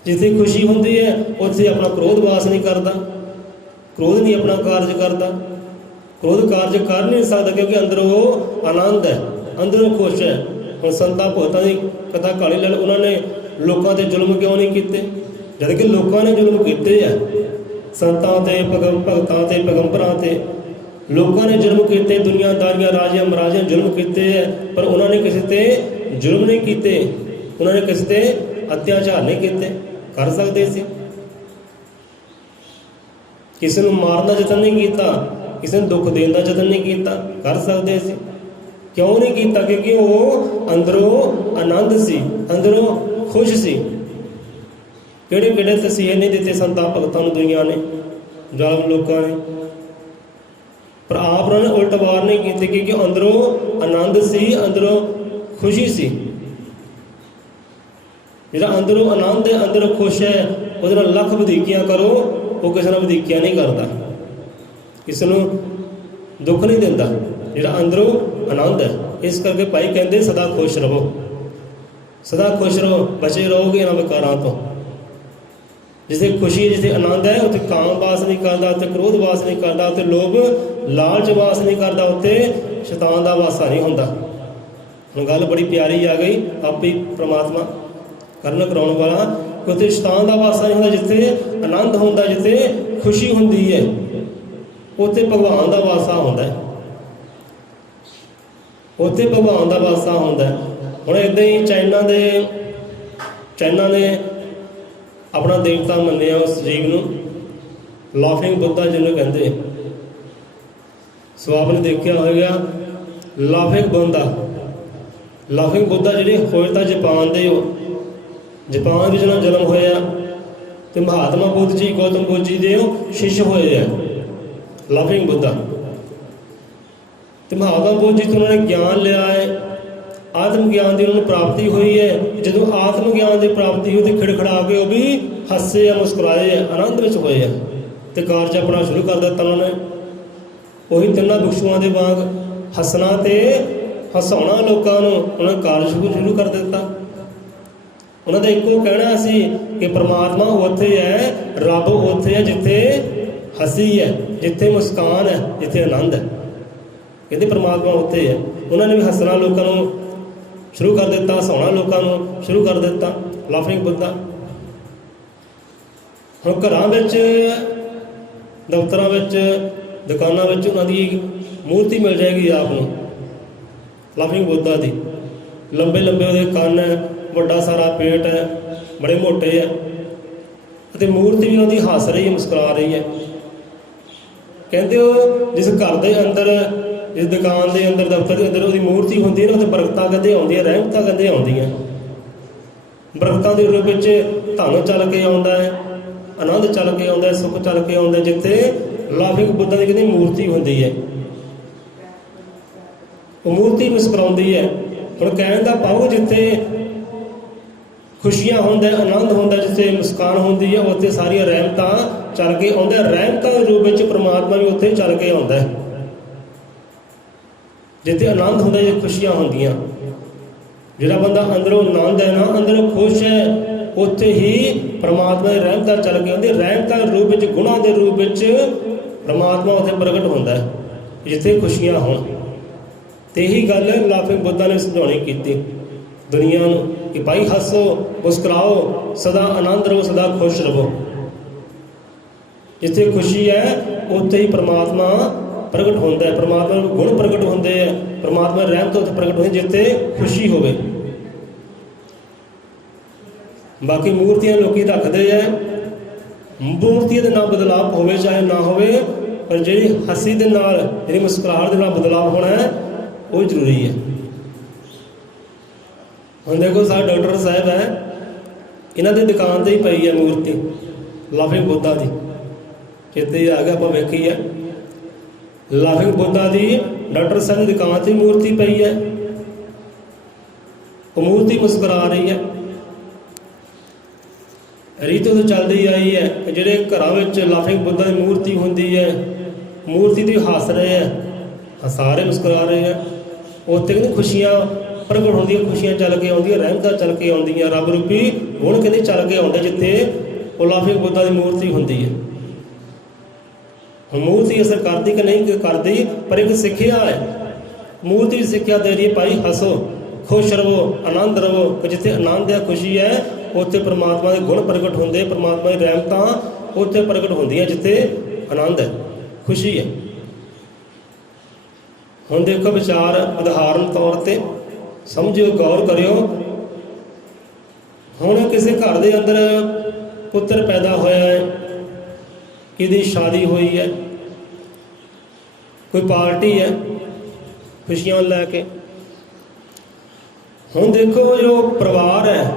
ਜਿੱਥੇ ਖੁਸ਼ੀ ਹੁੰਦੀ ਹੈ, ਉੱਥੇ ਆਪਣਾ ਕ੍ਰੋਧ ਵਾਸ ਨਹੀਂ ਕਰਦਾ, ਕ੍ਰੋਧ ਨਹੀਂ ਆਪਣਾ ਕਾਰਜ ਕਰਦਾ। ਕ੍ਰੋਧ ਕਾਰਜ ਕਰ ਨਹੀਂ ਸਕਦਾ, ਕਿਉਂਕਿ ਅੰਦਰੋਂ ਉਹ ਆਨੰਦ ਹੈ, ਅੰਦਰੋਂ ਖੁਸ਼ ਹੈ। ਹੁਣ ਸੰਤਾਂ ਭਗਤਾਂ ਦੀ ਕਥਾ ਕਾਲੀ ਲੈ ਲਓ, ਉਹਨਾਂ ਨੇ ਲੋਕਾਂ 'ਤੇ ਜ਼ੁਲਮ ਕਿਉਂ ਨਹੀਂ ਕੀਤੇ, ਜਦ ਕਿ ਲੋਕਾਂ ਨੇ ਜ਼ੁਲਮ ਕੀਤੇ ਆ। ਸੰਤਾਂ 'ਤੇ, ਭਗਤਾਂ 'ਤੇ, ਪੈਗੰਬਰਾਂ 'ਤੇ ਲੋਕਾਂ ਨੇ ਜ਼ੁਲਮ ਕੀਤੇ, ਦੁਨੀਆਦਾਰੀਆਂ, ਰਾਜਿਆਂ ਮਹਾਰਾਜਿਆਂ ਜ਼ੁਲਮ ਕੀਤੇ ਹੈ, ਪਰ ਉਹਨਾਂ ਨੇ ਕਿਸੇ 'ਤੇ ਜ਼ੁਲਮ ਨਹੀਂ ਕੀਤੇ, ਉਹਨਾਂ ਨੇ ਕਿਸੇ 'ਤੇ ਅਤਿਆਚਾਰ ਨਹੀਂ ਕੀਤੇ। ਕਰ ਸਕਦੇ ਸੀ, ਕਿਸੇ ਨੂੰ ਮਾਰਨ ਦਾ ਯਤਨ ਨਹੀਂ ਕੀਤਾ, ਕਿਸੇ ਨੂੰ ਦੁੱਖ ਦੇਣ ਦਾ ਯਤਨ ਨਹੀਂ ਕੀਤਾ, ਕਰ ਸਕਦੇ ਸੀ। ਕਿਉਂ ਨਹੀਂ ਕੀਤਾ? ਕਿਉਂਕਿ ਉਹ ਅੰਦਰੋਂ ਆਨੰਦ ਸੀ, ਅੰਦਰੋਂ ਖੁਸ਼ ਸੀ। ਕਿਹੜੇ ਕਿਹੜੇ ਤਸੀਹੇ ਨਹੀਂ ਦਿੱਤੇ ਸੰਤਾਂ ਭਗਤਾਂ ਨੂੰ ਦੁਨੀਆ ਨੇ, ਜ਼ਾਲਮ ਲੋਕਾਂ ਨੇ, ਪਰ ਆਪ ਉਹਨਾਂ ਨੇ ਉਲਟ ਵਾਰ ਨਹੀਂ ਕੀਤੀ, ਕਿਉਂਕਿ ਅੰਦਰੋਂ ਆਨੰਦ ਸੀ, ਅੰਦਰੋਂ खुशी सी। ਜਿਹੜਾ ਅੰਦਰੋਂ ਆਨੰਦ ਹੈ, ਅੰਦਰੋਂ ਖੁਸ਼ ਹੈ, ਉਹਦੇ ਨਾਲ ਲੱਖ ਵਧੀਕੀਆਂ ਕਰੋ, ਉਹ ਕਿਸੇ ਨਾਲ ਵਧੀਕੀਆਂ ਨਹੀਂ ਕਰਦਾ, ਕਿਸੇ ਨੂੰ ਦੁੱਖ ਨਹੀਂ ਦਿੰਦਾ। ਜਿਹੜਾ ਅੰਦਰੋਂ ਆਨੰਦ ਹੈ, ਇਸ ਕਰਕੇ ਭਾਈ ਕਹਿੰਦੇ ਸਦਾ ਖੁਸ਼ ਰਹੋ, ਸਦਾ ਖੁਸ਼ ਰਹੋ, ਬਚੇ ਰਹੋਗੇ ਇਹਨਾਂ ਵਿਕਾਰਾਂ ਤੋਂ। ਜਿੱਥੇ ਖੁਸ਼ੀ, ਜਿੱਥੇ ਆਨੰਦ ਹੈ, ਉੱਥੇ ਕਾਮ ਵਾਸ ਨਹੀਂ ਕਰਦਾ, ਉੱਥੇ ਕ੍ਰੋਧ ਵਾਸ ਨਹੀਂ ਕਰਦਾ, ਉੱਥੇ ਲੋਭ ਲਾਲਚ ਵਾਸ ਨਹੀਂ ਕਰਦਾ, ਉੱਥੇ ਸ਼ੈਤਾਨ ਦਾ ਵਾਸਾ ਨਹੀਂ ਹੁੰਦਾ। ਹੁਣ ਗੱਲ ਬੜੀ ਪਿਆਰੀ ਆ ਗਈ, ਆਪੇ ਪ੍ਰਮਾਤਮਾ ਕਰਨ ਕਰਾਉਣ ਵਾਲਾ, ਕਿ ਉੱਥੇ ਸ਼ੈਤਾਨ ਦਾ ਵਾਸਾ ਨਹੀਂ ਹੁੰਦਾ। ਜਿੱਥੇ ਆਨੰਦ ਹੁੰਦਾ, ਜਿੱਥੇ ਖੁਸ਼ੀ ਹੁੰਦੀ ਹੈ, ਉੱਥੇ ਭਗਵਾਨ ਦਾ ਵਾਸਾ ਹੁੰਦਾ ਹੈ, ਉੱਥੇ ਭਗਵਾਨ ਦਾ ਵਾਸਾ ਹੁੰਦਾ ਹੈ। ਹੁਣ ਇੱਦਾਂ ਹੀ ਚਾਈਨਾ ਨੇ ਆਪਣਾ ਦੇਵਤਾ ਮੰਨਿਆ ਉਸ ਜੀਵ ਨੂੰ, ਲਾਫਿੰਗ ਬੁੱਧਾ ਜਿਹਨੂੰ ਕਹਿੰਦੇ। ਸੋ ਆਪ ਨੇ ਦੇਖਿਆ ਹੋਵੇਗਾ ਲਾਫਿੰਗ ਬੁੱਧਾ ਜਿਹੜੇ ਹੋਏ ਤਾਂ ਜਾਪਾਨ ਦੇ, ਉਹ ਜਾਪਾਨ ਵਿੱਚ ਜਦੋਂ ਜਨਮ ਹੋਇਆ ਤੇ ਮਹਾਤਮਾ ਬੁੱਧ ਜੀ, ਗੌਤਮ ਬੁੱਧ ਜੀ ਦੇ ਉਹ ਸ਼ਿਸ਼ ਹੋਏ ਆ ਲਾਫਿੰਗ ਬੁੱਧਾ। ਤੇ ਮਹਾਤਮਾ ਬੁੱਧ ਜੀ ਤੋਂ ਉਹਨਾਂ ਨੇ ਗਿਆਨ ਲਿਆ ਹੈ, ਆਤਮ ਗਿਆਨ ਦੀ ਉਹਨਾਂ ਨੂੰ ਪ੍ਰਾਪਤੀ ਹੋਈ ਹੈ। ਜਦੋਂ ਆਤਮ ਗਿਆਨ ਦੀ ਪ੍ਰਾਪਤੀ ਹੋਈ ਤੇ ਖਿੜਖੜਾ ਕੇ ਉਹ ਵੀ ਹੱਸੇ ਆ, ਮੁਸਕਰਾਏ ਆ, ਆਨੰਦ ਵਿੱਚ ਹੋਏ ਆ ਤੇ ਕਾਰਜ ਆਪਣਾ ਸ਼ੁਰੂ ਕਰ ਦਿੱਤਾ ਉਹਨਾਂ ਨੇ। ਉਹੀ ਤਿੰਨਾਂ ਭਿਕਸ਼ੂਆਂ ਦੇ ਵਾਂਗ ਹੱਸਣਾ ਤੇ ਹਸਾਉਣਾ ਲੋਕਾਂ ਨੂੰ, ਉਹਨਾਂ ਨੇ ਕਾਰਜ ਸ਼ੁਰੂ ਕਰ ਦਿੱਤਾ। ਉਹਨਾਂ ਦਾ ਇੱਕੋ ਕਹਿਣਾ ਸੀ ਕਿ ਪਰਮਾਤਮਾ ਉੱਥੇ ਹੈ, ਰੱਬ ਉੱਥੇ ਹੈ ਜਿੱਥੇ ਹੱਸੀ ਹੈ, ਜਿੱਥੇ ਮੁਸਕਾਨ ਹੈ, ਜਿੱਥੇ ਆਨੰਦ ਹੈ। ਕਹਿੰਦੇ ਪਰਮਾਤਮਾ ਉੱਥੇ ਹੈ। ਉਹਨਾਂ ਨੇ ਵੀ ਹੱਸਣਾ ਲੋਕਾਂ ਨੂੰ ਸ਼ੁਰੂ ਕਰ ਦਿੱਤਾ, ਹਸਾਉਣਾ ਲੋਕਾਂ ਨੂੰ ਸ਼ੁਰੂ ਕਰ ਦਿੱਤਾ, ਲਾਫਿੰਗ ਬੁੱਧਾ। ਹੁਣ ਘਰਾਂ ਵਿੱਚ, ਦਫ਼ਤਰਾਂ ਵਿੱਚ, ਦੁਕਾਨਾਂ ਵਿੱਚ ਉਹਨਾਂ ਦੀ ਮੂਰਤੀ ਮਿਲ ਜਾਏਗੀ ਆਪ ਨੂੰ, ਲਾਫਿੰਗ ਬੁੱਧਾ ਦੀ। ਲੰਬੇ ਲੰਬੇ ਉਹਦੇ ਕੰਨ ਹੈ, ਵੱਡਾ ਸਾਰਾ ਪੇਟ ਹੈ, ਬੜੇ ਮੋਟੇ ਹੈ, ਅਤੇ ਮੂਰਤੀ ਵੀ ਉਹਦੀ ਹੱਸ ਰਹੀ ਹੈ, ਮੁਸਕਰਾ ਰਹੀ ਹੈ। ਕਹਿੰਦੇ ਉਹ ਜਿਸ ਘਰ ਦੇ ਅੰਦਰ, ਜਿਸ ਦੁਕਾਨ ਦੇ ਅੰਦਰ, ਦਫ਼ਤਰ ਦੇ ਅੰਦਰ ਉਹਦੀ ਮੂਰਤੀ ਹੁੰਦੀ ਹੈ ਨਾ, ਉੱਥੇ ਬਰਕਤਾਂ ਕਦੇ ਆਉਂਦੀਆਂ, ਰਹਿਮਤਾਂ ਕਦੇ ਆਉਂਦੀਆਂ। ਬਰਕਤਾਂ ਦੇ ਰੂਪ ਵਿੱਚ ਧਨ ਚੱਲ ਕੇ ਆਉਂਦਾ ਹੈ, ਆਨੰਦ ਚੱਲ ਕੇ ਆਉਂਦਾ ਹੈ, ਸੁੱਖ ਚੱਲ ਕੇ ਆਉਂਦਾ, ਜਿੱਥੇ ਲਾਫਿੰਗ ਬੁੱਧਾ ਦੀ ਕਹਿੰਦੀ ਮੂਰਤੀ ਹੁੰਦੀ ਹੈ। ਉਹ ਮੂਰਤੀ ਮੁਸਕਰਾਉਂਦੀ ਹੈ। ਹੁਣ ਕਹਿਣ ਦਾ ਭਾਵ ਜਿੱਥੇ ਖੁਸ਼ੀਆਂ ਹੁੰਦਾ, ਆਨੰਦ ਹੁੰਦਾ, ਜਿੱਥੇ ਮੁਸਕਾਨ ਹੁੰਦੀ ਹੈ, ਉੱਥੇ ਸਾਰੀਆਂ ਰਹਿਮਤਾਂ ਚੱਲ ਕੇ ਆਉਂਦਾ। ਰਹਿਮਤਾਂ ਦੇ ਰੂਪ ਵਿੱਚ ਪਰਮਾਤਮਾ ਵੀ ਉੱਥੇ ਚੱਲ ਕੇ ਆਉਂਦਾ ਹੈ। ਜਿੱਥੇ ਆਨੰਦ ਹੁੰਦਾ, ਜੇ ਖੁਸ਼ੀਆਂ ਹੁੰਦੀਆਂ, ਜਿਹੜਾ ਬੰਦਾ ਅੰਦਰੋਂ ਆਨੰਦ ਹੈ ਨਾ, ਅੰਦਰੋਂ ਖੁਸ਼ ਹੈ, ਉੱਥੇ ਹੀ ਪਰਮਾਤਮਾ ਦੀ ਰਹਿਮਤਾਂ ਚੱਲ ਕੇ ਆਉਂਦੀ। ਰਹਿਮਤਾਂ ਦੇ ਰੂਪ ਵਿੱਚ, ਗੁਣਾਂ ਦੇ ਰੂਪ ਵਿੱਚ ਪਰਮਾਤਮਾ ਉੱਥੇ ਪ੍ਰਗਟ ਹੁੰਦਾ ਹੈ, ਜਿੱਥੇ ਖੁਸ਼ੀਆਂ ਹੋਣ। ਤੇ ਇਹੀ ਗੱਲ ਲਾਫਿੰਗ ਬੁੱਧਾ ਨੇ ਸਮਝਾਉਣੀ ਕੀਤੀ ਦੁਨੀਆ ਨੂੰ ਕਿ ਭਾਈ ਹੱਸੋ, ਮੁਸਕਰਾਓ, ਸਦਾ ਆਨੰਦ ਰਹੋ, ਸਦਾ ਖੁਸ਼ ਰਹੋ। ਜਿੱਥੇ ਖੁਸ਼ੀ ਹੈ ਉੱਥੇ ਹੀ ਪਰਮਾਤਮਾ ਪ੍ਰਗਟ ਹੁੰਦਾ ਹੈ, ਪਰਮਾਤਮਾ ਦੇ ਗੁਣ ਪ੍ਰਗਟ ਹੁੰਦੇ ਹੈ, ਪਰਮਾਤਮਾ ਦੀ ਰਹਿਮਤ ਉੱਥੇ ਪ੍ਰਗਟ ਹੁੰਦੀ ਜਿੱਥੇ ਖੁਸ਼ੀ ਹੋਵੇ। ਬਾਕੀ ਮੂਰਤੀਆਂ ਲੋਕੀ ਰੱਖਦੇ ਹੈ, ਮੂਰਤੀਆਂ ਦੇ ਨਾਲ ਬਦਲਾਵ ਹੋਵੇ ਚਾਹੇ ਨਾ ਹੋਵੇ, ਪਰ ਜਿਹੜੀ ਹੱਸੀ ਦੇ ਨਾਲ, ਜਿਹੜੀ ਮੁਸਕਰਾਹਟ ਦੇ ਨਾਲ ਬਦਲਾਵ ਹੋਣਾ ਹੈ, ਉਹ ਜ਼ਰੂਰੀ ਹੈ। ਹੁਣ ਦੇਖੋ ਸਾਡੇ ਡਾਕਟਰ ਸਾਹਿਬ ਹੈ, ਇਹਨਾਂ ਦੀ ਦੁਕਾਨ 'ਤੇ ਹੀ ਪਈ ਹੈ ਮੂਰਤੀ ਲਾਫਿੰਗ ਬੁੱਧਾ ਦੀ। ਚੇਤੇ ਆ ਗਿਆ, ਆਪਾਂ ਵੇਖੀ ਹੈ ਲਾਫਿੰਗ ਬੁੱਧਾ ਦੀ ਡਾਕਟਰ ਸਾਹਿਬ ਦੀ ਦੁਕਾਨ 'ਤੇ ਮੂਰਤੀ ਪਈ ਹੈ। ਉਹ ਮੂਰਤੀ ਮੁਸਕਰਾ ਰਹੀ ਹੈ। ਰੀਤ ਤੋਂ ਚੱਲਦੀ ਆਈ ਹੈ ਕਿ ਜਿਹੜੇ ਘਰਾਂ ਵਿੱਚ ਲਾਫਿੰਗ ਬੁੱਧਾ ਦੀ ਮੂਰਤੀ ਹੁੰਦੀ ਹੈ, ਮੂਰਤੀ ਦੀ ਹੱਸ ਰਹੇ ਹੈ, ਸਾਰੇ ਮੁਸਕਰਾ ਰਹੇ ਹੈ, ਉੱਥੇ ਕਹਿੰਦੇ ਖੁਸ਼ੀਆਂ ਪ੍ਰਗਟ ਹੁੰਦੀਆਂ, ਖੁਸ਼ੀਆਂ ਚੱਲ ਕੇ ਆਉਂਦੀਆਂ, ਰਹਿਮਤਾਂ ਚੱਲ ਕੇ ਆਉਂਦੀਆਂ, ਰੱਬ ਰੂਪੀ ਗੁਣ ਕਹਿੰਦੇ ਚੱਲ ਕੇ ਆਉਂਦੇ ਜਿੱਥੇ ਉਹ ਲਾਫਿੰਗ ਬੁੱਧਾ ਦੀ ਮੂਰਤੀ ਹੁੰਦੀ ਹੈ। ਹੁਣ ਮੂਰਤੀ ਅਸਰ ਕਰਦੀ ਕਿ ਨਹੀਂ ਕਰਦੀ, ਪਰ ਇੱਕ ਸਿੱਖਿਆ ਹੈ, ਮੂਰਤੀ ਦੀ ਸਿੱਖਿਆ ਦੇ ਰਹੀ ਹੈ ਭਾਈ ਹੱਸੋ, ਖੁਸ਼ ਰਹੋ, ਆਨੰਦ ਰਹੋ। ਕਿ ਜਿੱਥੇ ਆਨੰਦ ਹੈ, ਖੁਸ਼ੀ ਹੈ, ਉੱਥੇ ਪਰਮਾਤਮਾ ਦੇ ਗੁਣ ਪ੍ਰਗਟ ਹੁੰਦੇ, ਪਰਮਾਤਮਾ ਦੀ ਰਹਿਮਤਾਂ ਉੱਥੇ ਪ੍ਰਗਟ ਹੁੰਦੀਆਂ ਜਿੱਥੇ ਆਨੰਦ ਹੈ, ਖੁਸ਼ੀ ਹੈ। ਹੁਣ ਦੇਖੋ ਵਿਚਾਰ ਉਦਾਹਰਨ ਤੌਰ ਤੇ ਸਮਝਿਓ, ਗੌਰ ਕਰਿਓ। ਹੁਣ ਕਿਸੇ ਘਰ ਦੇ ਅੰਦਰ ਪੁੱਤਰ ਪੈਦਾ ਹੋਇਆ ਹੈ, ਕਿਹਦੀ ਸ਼ਾਦੀ ਹੋਈ ਹੈ, ਕੋਈ ਪਾਰਟੀ ਹੈ ਖੁਸ਼ੀਆਂ ਲੈ ਕੇ। ਹੁਣ ਦੇਖੋ ਜੋ ਪਰਿਵਾਰ ਹੈ,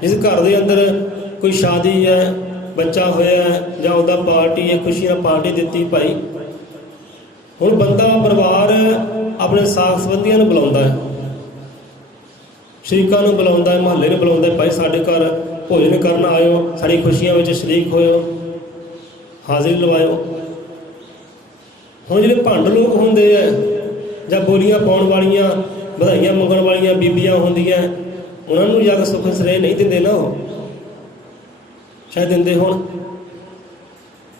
ਜਿਸ ਘਰ ਦੇ ਅੰਦਰ ਕੋਈ ਸ਼ਾਦੀ ਹੈ, ਬੱਚਾ ਹੋਇਆ ਹੈ, ਜਾਂ ਉਹਦਾ ਪਾਰਟੀ ਹੈ, ਖੁਸ਼ੀਆਂ ਪਾਰਟੀ ਦਿੱਤੀ ਭਾਈ। ਹੁਣ ਬੰਦਾ, ਪਰਿਵਾਰ ਆਪਣੇ ਸਾਕ ਸੰਬੰਧੀਆਂ ਨੂੰ ਬੁਲਾਉਂਦਾ ਹੈ, ਸ਼ਰੀਕਾਂ ਨੂੰ ਬੁਲਾਉਂਦਾ, ਮੁਹੱਲੇ ਨੂੰ ਬੁਲਾਉਂਦਾ, ਭਾਈ ਸਾਡੇ ਘਰ ਭੋਜਨ ਕਰਨ ਆਇਓ, ਸਾਡੀ ਖੁਸ਼ੀਆਂ ਵਿੱਚ ਸ਼ਰੀਕ ਹੋਇਓ, ਹਾਜ਼ਰੀ ਲਵਾਇਓ। ਹੁਣ ਜਿਹੜੇ ਭੰਡ ਲੋਕ ਹੁੰਦੇ ਆ ਜਾਂ ਬੋਲੀਆਂ ਪਾਉਣ ਵਾਲੀਆਂ, ਵਧਾਈਆਂ ਮੰਗਣ ਵਾਲੀਆਂ ਬੀਬੀਆਂ ਹੁੰਦੀਆਂ, ਉਹਨਾਂ ਨੂੰ ਜਾ ਕੇ ਸੁੱਖ ਸਨੇਹ ਨਹੀਂ ਦਿੰਦੇ ਨਾ, ਉਹ ਸ਼ਾਇਦ ਦਿੰਦੇ ਹੁਣ।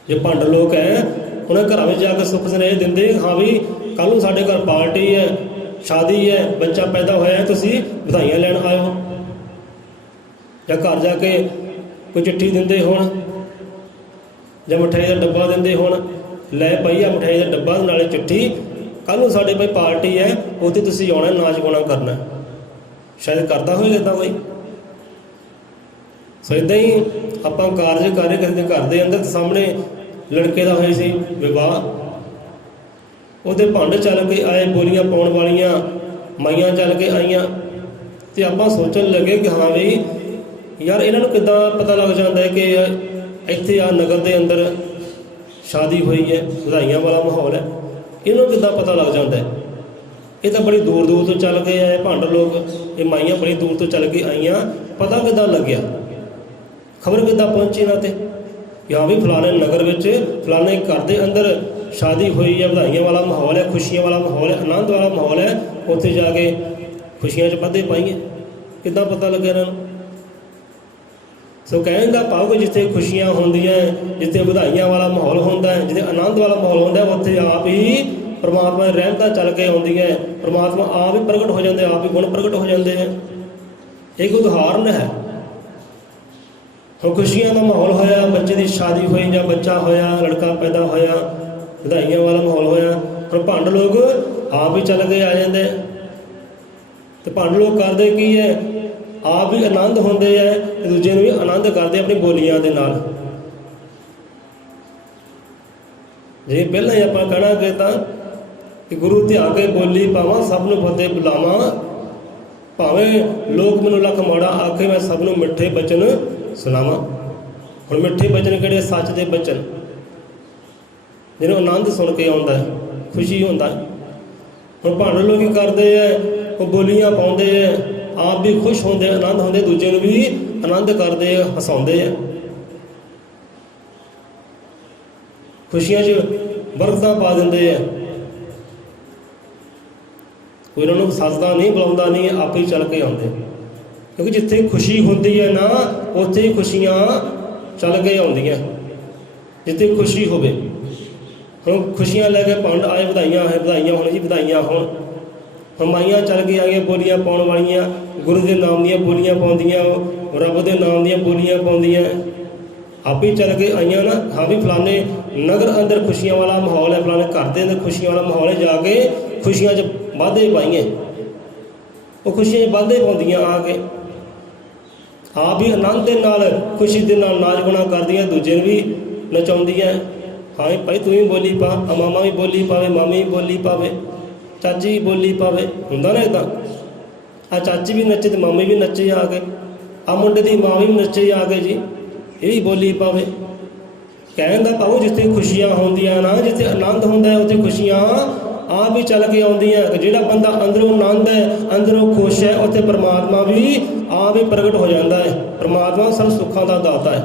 ਜੇ ਭੰਡ ਲੋਕ ਹੈ ਉਹਨਾਂ ਘਰਾਂ ਵਿੱਚ ਜਾ ਕੇ ਸੁੱਖ ਸਨੇਹ ਦਿੰਦੇ, ਹਾਂ ਵੀ ਕੱਲ੍ਹ ਨੂੰ ਸਾਡੇ ਘਰ ਪਾਰਟੀ ਹੈ, ਸ਼ਾਦੀ ਹੈ, ਬੱਚਾ ਪੈਦਾ ਹੋਇਆ, ਤੁਸੀਂ ਵਧਾਈਆਂ ਲੈਣ ਆਇਓ। ਜਾਂ ਘਰ ਜਾ ਕੇ ਕੋਈ ਚਿੱਠੀ ਦਿੰਦੇ ਹੋਣ ਜਾਂ ਮਠਿਆਈ ਦਾ ਡੱਬਾ ਦਿੰਦੇ ਹੋਣ, ਲੈ ਪਈ ਆ ਮਠਿਆਈ ਦਾ ਡੱਬਾ ਨਾਲੇ ਚਿੱਠੀ, ਕੱਲ੍ਹ ਨੂੰ ਸਾਡੇ ਭਾਈ ਪਾਰਟੀ ਹੈ, ਉੱਥੇ ਤੁਸੀਂ ਆਉਣਾ, ਨਾਚ ਗਾਉਣਾ ਕਰਨਾ। ਸ਼ਾਇਦ ਕਰਦਾ ਹੋਏਗਾ ਇੱਦਾਂ ਕੋਈ। ਸੋ ਇੱਦਾਂ ਹੀ ਆਪਾਂ ਕਾਰਜ ਕਰ ਰਹੇ ਕਿਸੇ ਦੇ ਘਰ ਦੇ ਅੰਦਰ, ਸਾਹਮਣੇ ਲੜਕੇ ਦਾ ਹੋਇਆ ਸੀ ਵਿਵਾਹ, ਉਹਦੇ ਭੰਡ ਚੱਲ ਕੇ ਆਏ, ਬੋਲੀਆਂ ਪਾਉਣ ਵਾਲੀਆਂ ਮਾਈਆਂ ਚੱਲ ਕੇ ਆਈਆਂ, ਅਤੇ ਆਪਾਂ ਸੋਚਣ ਲੱਗੇ ਕਿ ਹਾਂ ਵੀ ਯਾਰ ਇਹਨਾਂ ਨੂੰ ਕਿੱਦਾਂ ਪਤਾ ਲੱਗ ਜਾਂਦਾ ਹੈ ਕਿ ਇੱਥੇ ਆ ਨਗਰ ਦੇ ਅੰਦਰ ਸ਼ਾਦੀ ਹੋਈ ਹੈ, ਵਧਾਈਆਂ ਵਾਲਾ ਮਾਹੌਲ ਹੈ, ਇਹਨੂੰ ਕਿੱਦਾਂ ਪਤਾ ਲੱਗ ਜਾਂਦਾ ਹੈ? ਇਹ ਤਾਂ ਬੜੀ ਦੂਰ ਦੂਰ ਤੋਂ ਚੱਲ ਕੇ ਆਏ ਭੰਡ ਲੋਕ, ਇਹ ਮਾਈਆਂ ਬੜੀ ਦੂਰ ਤੋਂ ਚੱਲ ਕੇ ਆਈਆਂ, ਪਤਾ ਕਿੱਦਾਂ ਲੱਗਿਆ, ਖਬਰ ਕਿੱਦਾਂ ਪਹੁੰਚੀ ਇਹਨਾਂ 'ਤੇ? ਜਾਂ ਵੀ ਫਲਾਣੇ ਨਗਰ ਵਿੱਚ ਫਲਾਣੇ ਘਰ ਦੇ ਅੰਦਰ ਸ਼ਾਦੀ ਹੋਈ ਹੈ, ਵਧਾਈਆਂ ਵਾਲਾ ਮਾਹੌਲ ਹੈ, ਖੁਸ਼ੀਆਂ ਵਾਲਾ ਮਾਹੌਲ ਹੈ, ਆਨੰਦ ਵਾਲਾ ਮਾਹੌਲ ਹੈ, ਉੱਥੇ ਜਾ ਕੇ ਖੁਸ਼ੀਆਂ 'ਚ ਵਾਧੇ ਪਾਈਏ, ਕਿੱਦਾਂ ਪਤਾ ਲੱਗਿਆ ਇਹਨਾਂ ਨੂੰ? ਸੋ ਕਹਿਣ ਦਾ ਭਾਵ ਕਿ ਜਿੱਥੇ ਖੁਸ਼ੀਆਂ ਹੁੰਦੀਆਂ, ਜਿੱਥੇ ਵਧਾਈਆਂ ਵਾਲਾ ਮਾਹੌਲ ਹੁੰਦਾ ਹੈ, ਜਿੱਥੇ ਆਨੰਦ ਵਾਲਾ ਮਾਹੌਲ ਹੁੰਦਾ, ਉੱਥੇ ਆਪ ਹੀ ਪਰਮਾਤਮਾ ਦੀ ਰਹਿਮਤਾਂ ਚੱਲ ਕੇ ਆਉਂਦੀਆਂ, ਪਰਮਾਤਮਾ ਆਪ ਹੀ ਪ੍ਰਗਟ ਹੋ ਜਾਂਦੇ, ਆਪ ਹੀ ਗੁਣ ਪ੍ਰਗਟ ਹੋ ਜਾਂਦੇ ਹੈ। ਇੱਕ ਉਦਾਹਰਨ ਹੈ। ਹੁਣ ਖੁਸ਼ੀਆਂ ਦਾ ਮਾਹੌਲ ਹੋਇਆ, ਬੱਚੇ ਦੀ ਸ਼ਾਦੀ ਹੋਈ ਜਾਂ ਬੱਚਾ ਹੋਇਆ, ਲੜਕਾ ਪੈਦਾ ਹੋਇਆ, ਵਧਾਈਆਂ ਵਾਲਾ ਮਾਹੌਲ ਹੋਇਆ, ਹੁਣ ਭੰਡ ਲੋਕ ਆਪ ਹੀ ਚੱਲ ਕੇ ਆ ਜਾਂਦੇ, ਅਤੇ ਭੰਡ ਲੋਕ ਕਰਦੇ ਕੀ ਹੈ? ਆਪ ਵੀ ਆਨੰਦ ਹੁੰਦੇ ਹੈ, ਤੇ ਦੂਜੇ ਨੂੰ ਵੀ ਆਨੰਦ ਕਰਦੇ ਆਪਣੀ ਬੋਲੀਆਂ ਦੇ ਨਾਲ। ਜੇ ਪਹਿਲਾਂ ਹੀ ਆਪਾਂ ਕਹਿਣਾ ਕਿ ਤਾਂ ਕਿ ਗੁਰੂ ਧਿਆ ਕੇ ਬੋਲੀ ਪਾਵਾਂ, ਸਭ ਨੂੰ ਫਤਿਹ ਬੁਲਾਵਾਂ, ਭਾਵੇਂ ਲੋਕ ਮੈਨੂੰ ਲੱਖ ਮਾੜਾ ਆਖੇ, ਮੈਂ ਸਭ ਨੂੰ ਮਿੱਠੇ ਬਚਨ ਸੁਣਾਵਾਂ। ਹੁਣ ਮਿੱਠੇ ਬਚਨ ਕਿਹੜੇ? ਸੱਚ ਦੇ ਬਚਨ, ਜਿਹਨੂੰ ਆਨੰਦ ਸੁਣ ਕੇ ਆਉਂਦਾ, ਖੁਸ਼ੀ ਹੁੰਦਾ। ਹੁਣ ਭੰਡ ਲੋਕ ਕੀ ਕਰਦੇ ਹੈ? ਉਹ ਬੋਲੀਆਂ ਪਾਉਂਦੇ ਹੈ, ਆਪ ਵੀ ਖੁਸ਼ ਹੁੰਦੇ, ਆਨੰਦ ਹੁੰਦੇ, ਦੂਜੇ ਨੂੰ ਵੀ ਆਨੰਦ ਕਰਦੇ, ਹਸਾਉਂਦੇ ਆ, ਖੁਸ਼ੀਆਂ 'ਚ ਬਰਕਤਾਂ ਪਾ ਦਿੰਦੇ ਆ। ਕੋਈ ਉਹਨਾਂ ਨੂੰ ਸੱਜਦਾ ਨਹੀਂ, ਬੁਲਾਉਂਦਾ ਨਹੀਂ, ਆਪੇ ਹੀ ਚੱਲ ਕੇ ਆਉਂਦੇ, ਕਿਉਂਕਿ ਜਿੱਥੇ ਖੁਸ਼ੀ ਹੁੰਦੀ ਹੈ ਨਾ, ਉੱਥੇ ਹੀ ਖੁਸ਼ੀਆਂ ਚੱਲ ਕੇ ਆਉਂਦੀਆਂ, ਜਿੱਥੇ ਖੁਸ਼ੀ ਹੋਵੇ। ਹੁਣ ਖੁਸ਼ੀਆਂ ਲੈ ਕੇ ਭੰਡ ਆਏ, ਵਧਾਈਆਂ ਹੈ, ਵਧਾਈਆਂ ਹੋਣ ਜੀ, ਵਧਾਈਆਂ ਹੋਣ। ਹੁਣ ਮਾਈਆਂ ਚੱਲ ਕੇ ਆਈਆਂ ਬੋਲੀਆਂ ਪਾਉਣ ਵਾਲੀਆਂ, ਗੁਰੂ ਦੇ ਨਾਮ ਦੀਆਂ ਬੋਲੀਆਂ ਪਾਉਂਦੀਆਂ, ਰੱਬ ਦੇ ਨਾਮ ਦੀਆਂ ਬੋਲੀਆਂ ਪਾਉਂਦੀਆਂ, ਆਪੇ ਚੱਲ ਕੇ ਆਈਆਂ ਨਾ। ਹਾਂ ਵੀ ਫਲਾਣੇ ਨਗਰ ਅੰਦਰ ਖੁਸ਼ੀਆਂ ਵਾਲਾ ਮਾਹੌਲ ਹੈ, ਫਲਾਣੇ ਘਰ ਦੇ ਅੰਦਰ ਖੁਸ਼ੀਆਂ ਵਾਲਾ ਮਾਹੌਲ ਹੈ, ਜਾ ਕੇ ਖੁਸ਼ੀਆਂ 'ਚ ਵਾਧੇ ਪਾਈਏ, ਉਹ ਖੁਸ਼ੀਆਂ 'ਚ ਵਾਧੇ ਪਾਉਂਦੀਆਂ ਆ ਕੇ, ਆਪ ਵੀ ਆਨੰਦ ਦੇ ਨਾਲ, ਖੁਸ਼ੀ ਦੇ ਨਾਲ ਨਾਚ ਗਾਉਣਾ ਕਰਦੀਆਂ, ਦੂਜੇ ਨੂੰ ਵੀ ਨਚਾਉਂਦੀਆਂ। ਹਾਂ ਭਾਈ ਤੂੰ ਵੀ ਬੋਲੀ ਪਾ, ਮਾਮਾ ਵੀ ਬੋਲੀ ਪਾਵੇ, ਮਾਮੀ ਵੀ ਬੋਲੀ ਪਾਵੇ, ਚਾਚੀ ਵੀ ਬੋਲੀ ਪਾਵੇ, ਹੁੰਦਾ ਨਾ ਇੱਦਾਂ। ਆ ਚਾਚੀ ਵੀ ਨੱਚੇ ਤੇ ਮਾਮੀ ਵੀ ਨੱਚੇ ਆ ਕੇ, ਆ ਮੁੰਡੇ ਦੀ ਮਾਂ ਵੀ ਨੱਚੇ ਆ ਕੇ ਜੀ, ਇਹ ਵੀ ਬੋਲੀ ਪਾਵੇ। ਕਹਿਣ ਦਾ ਭਾਵ ਜਿੱਥੇ ਖੁਸ਼ੀਆਂ ਹੁੰਦੀਆਂ ਨਾ, ਜਿੱਥੇ ਆਨੰਦ ਹੁੰਦਾ ਹੈ, ਉੱਥੇ ਖੁਸ਼ੀਆਂ ਆਪ ਵੀ ਚੱਲ ਕੇ ਆਉਂਦੀਆਂ। ਜਿਹੜਾ ਬੰਦਾ ਅੰਦਰੋਂ ਆਨੰਦ ਹੈ, ਅੰਦਰੋਂ ਖੁਸ਼ ਹੈ, ਉੱਥੇ ਪਰਮਾਤਮਾ ਵੀ ਆਪ ਹੀ ਪ੍ਰਗਟ ਹੋ ਜਾਂਦਾ ਹੈ। ਪਰਮਾਤਮਾ ਸਭ ਸੁੱਖਾਂ ਦਾ ਦਾਤਾ ਹੈ।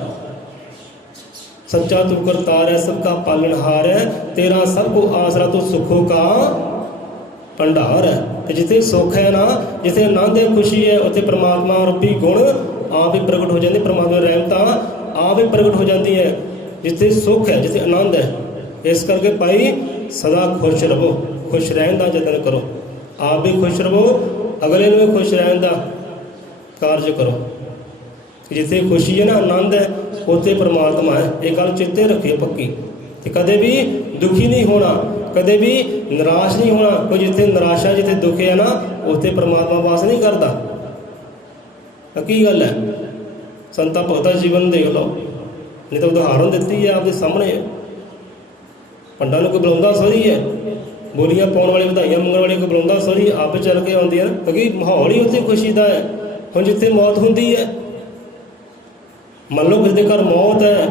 ਸੱਚਾ ਤੂੰ ਕਰਤਾਰ ਹੈ, ਸਭ ਕਾ ਪਾਲਣਹਾਰ ਹੈ, ਤੇਰਾ ਸਭ ਕੋ ਆਸਰਾ ਤੂੰ ਸੁੱਖੋਂ ਕਾ ਭੰਡਾਰ ਹੈ। ਤੇ ਜਿੱਥੇ ਸੁੱਖ ਹੈ ਨਾ, ਜਿੱਥੇ ਆਨੰਦ ਹੈ, ਖੁਸ਼ੀ ਹੈ, ਉੱਥੇ ਪਰਮਾਤਮਾ ਰੱਬੀ ਗੁਣ ਆਪ ਹੀ ਪ੍ਰਗਟ ਹੋ ਜਾਂਦੇ, ਪਰਮਾਤਮਾ ਦੀ ਰਹਿਮਤਾਂ ਆਪ ਹੀ ਪ੍ਰਗਟ ਹੋ ਜਾਂਦੀ ਹੈ। ਜਿੱਥੇ ਸੁੱਖ ਹੈ, ਜਿੱਥੇ ਆਨੰਦ ਹੈ। ਇਸ ਕਰਕੇ ਭਾਈ ਸਦਾ ਖੁਸ਼ ਰਹੋ, ਖੁਸ਼ ਰਹਿਣ ਦਾ ਯਤਨ ਕਰੋ, ਆਪ ਵੀ ਖੁਸ਼ ਰਹੋ, ਅਗਲੇ ਨੂੰ ਵੀ ਖੁਸ਼ ਰਹਿਣ ਦਾ ਕਾਰਜ ਕਰੋ। ਜਿੱਥੇ ਖੁਸ਼ੀ ਹੈ ਨਾ, ਆਨੰਦ ਹੈ, ਉੱਥੇ ਪਰਮਾਤਮਾ ਹੈ। ਇਹ ਗੱਲ ਚਿੱਤੇ ਰੱਖਿਓ ਪੱਕੀ। ਤੇ ਕਦੇ ਵੀ ਦੁਖੀ ਨਹੀਂ ਹੋਣਾ, ਕਦੇ ਵੀ ਨਿਰਾਸ਼ ਨਹੀਂ ਹੋਣਾ। ਕੋਈ ਜਿੱਥੇ ਨਿਰਾਸ਼ਾ, ਜਿੱਥੇ ਦੁੱਖ ਹੈ ਨਾ, ਉੱਥੇ ਪਰਮਾਤਮਾ ਵਾਸ ਨਹੀਂ ਕਰਦਾ। ਕੀ ਗੱਲ ਹੈ? ਸੰਤਾਂ ਭਗਤਾਂ ਜੀਵਨ ਦੇਖ ਲਓ, ਨਹੀਂ ਤਾਂ ਉਦਾਹਰਨ ਦਿੱਤੀ ਹੈ ਆਪਦੇ ਸਾਹਮਣੇ। ਭੰਡਾਂ ਨੂੰ ਕੋਈ ਬੁਲਾਉਂਦਾ ਸੋਹਰੀ ਹੈ, ਬੋਲੀਆਂ ਪਾਉਣ ਵਾਲੇ, ਵਧਾਈਆਂ ਮੰਗਣ ਵਾਲੇ ਕੋਈ ਬੁਲਾਉਂਦਾ ਸੋਹਰੀ, ਆਪੇ ਚੱਲ ਕੇ ਆਉਂਦੀ ਹੈ, ਕਿਉਂਕਿ ਮਾਹੌਲ ਹੀ ਉੱਥੇ ਖੁਸ਼ੀ ਦਾ ਹੈ। ਹੁਣ ਜਿੱਥੇ ਮੌਤ ਹੁੰਦੀ ਹੈ, ਮੰਨ ਲਓ ਕਿਸੇ ਦੇ ਘਰ ਮੌਤ ਹੈ,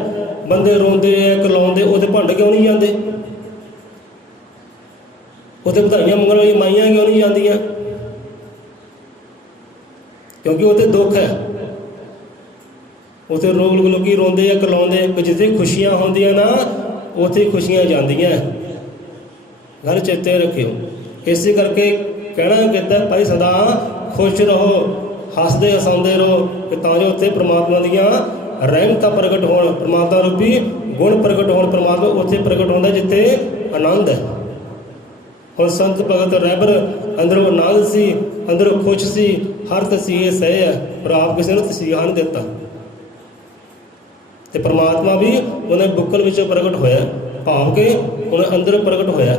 ਬੰਦੇ ਰੋਂਦੇ ਹੈ, ਕਰਲਾਉਂਦੇ, ਉਹਦੇ ਭੰਡ ਕਿਉਂ ਨਹੀਂ ਜਾਂਦੇ? ਉੱਥੇ ਵਧਾਈਆਂ ਮੰਗਣ ਵਾਲੀਆਂ ਮਾਈਆਂ ਕਿਉਂ ਨਹੀਂ ਜਾਂਦੀਆਂ? क्योंकि उत्थे दुख है, उत्थे लोग रोंदे आ करलाउंदे, कि जिथे खुशियां होंदियां ना उत्थे खुशियां जांदियां। गल चेते रखियो। इसे करके कहना किता भाई सदा खुश रहो, हसदे हसाउंदे रहो, कि तां जो उत्थे परमात्मा दीयां रहमतां प्रगट होण, परमात्मा रूपी गुण प्रगट होण। परमात्मा उत्थे प्रगट होंदा जिथे आनंद है। हुण संत भगत रहबर अंदरों आनंद सी, अंदरों खुश सी, हर तसीहे सहे है, पर आप किसी ने तसीहा नहीं दिता। ते परमात्मा भी उन्हें बुक्कल विचों प्रगट होया, भाव के उन्हें अंदरों प्रगट होया,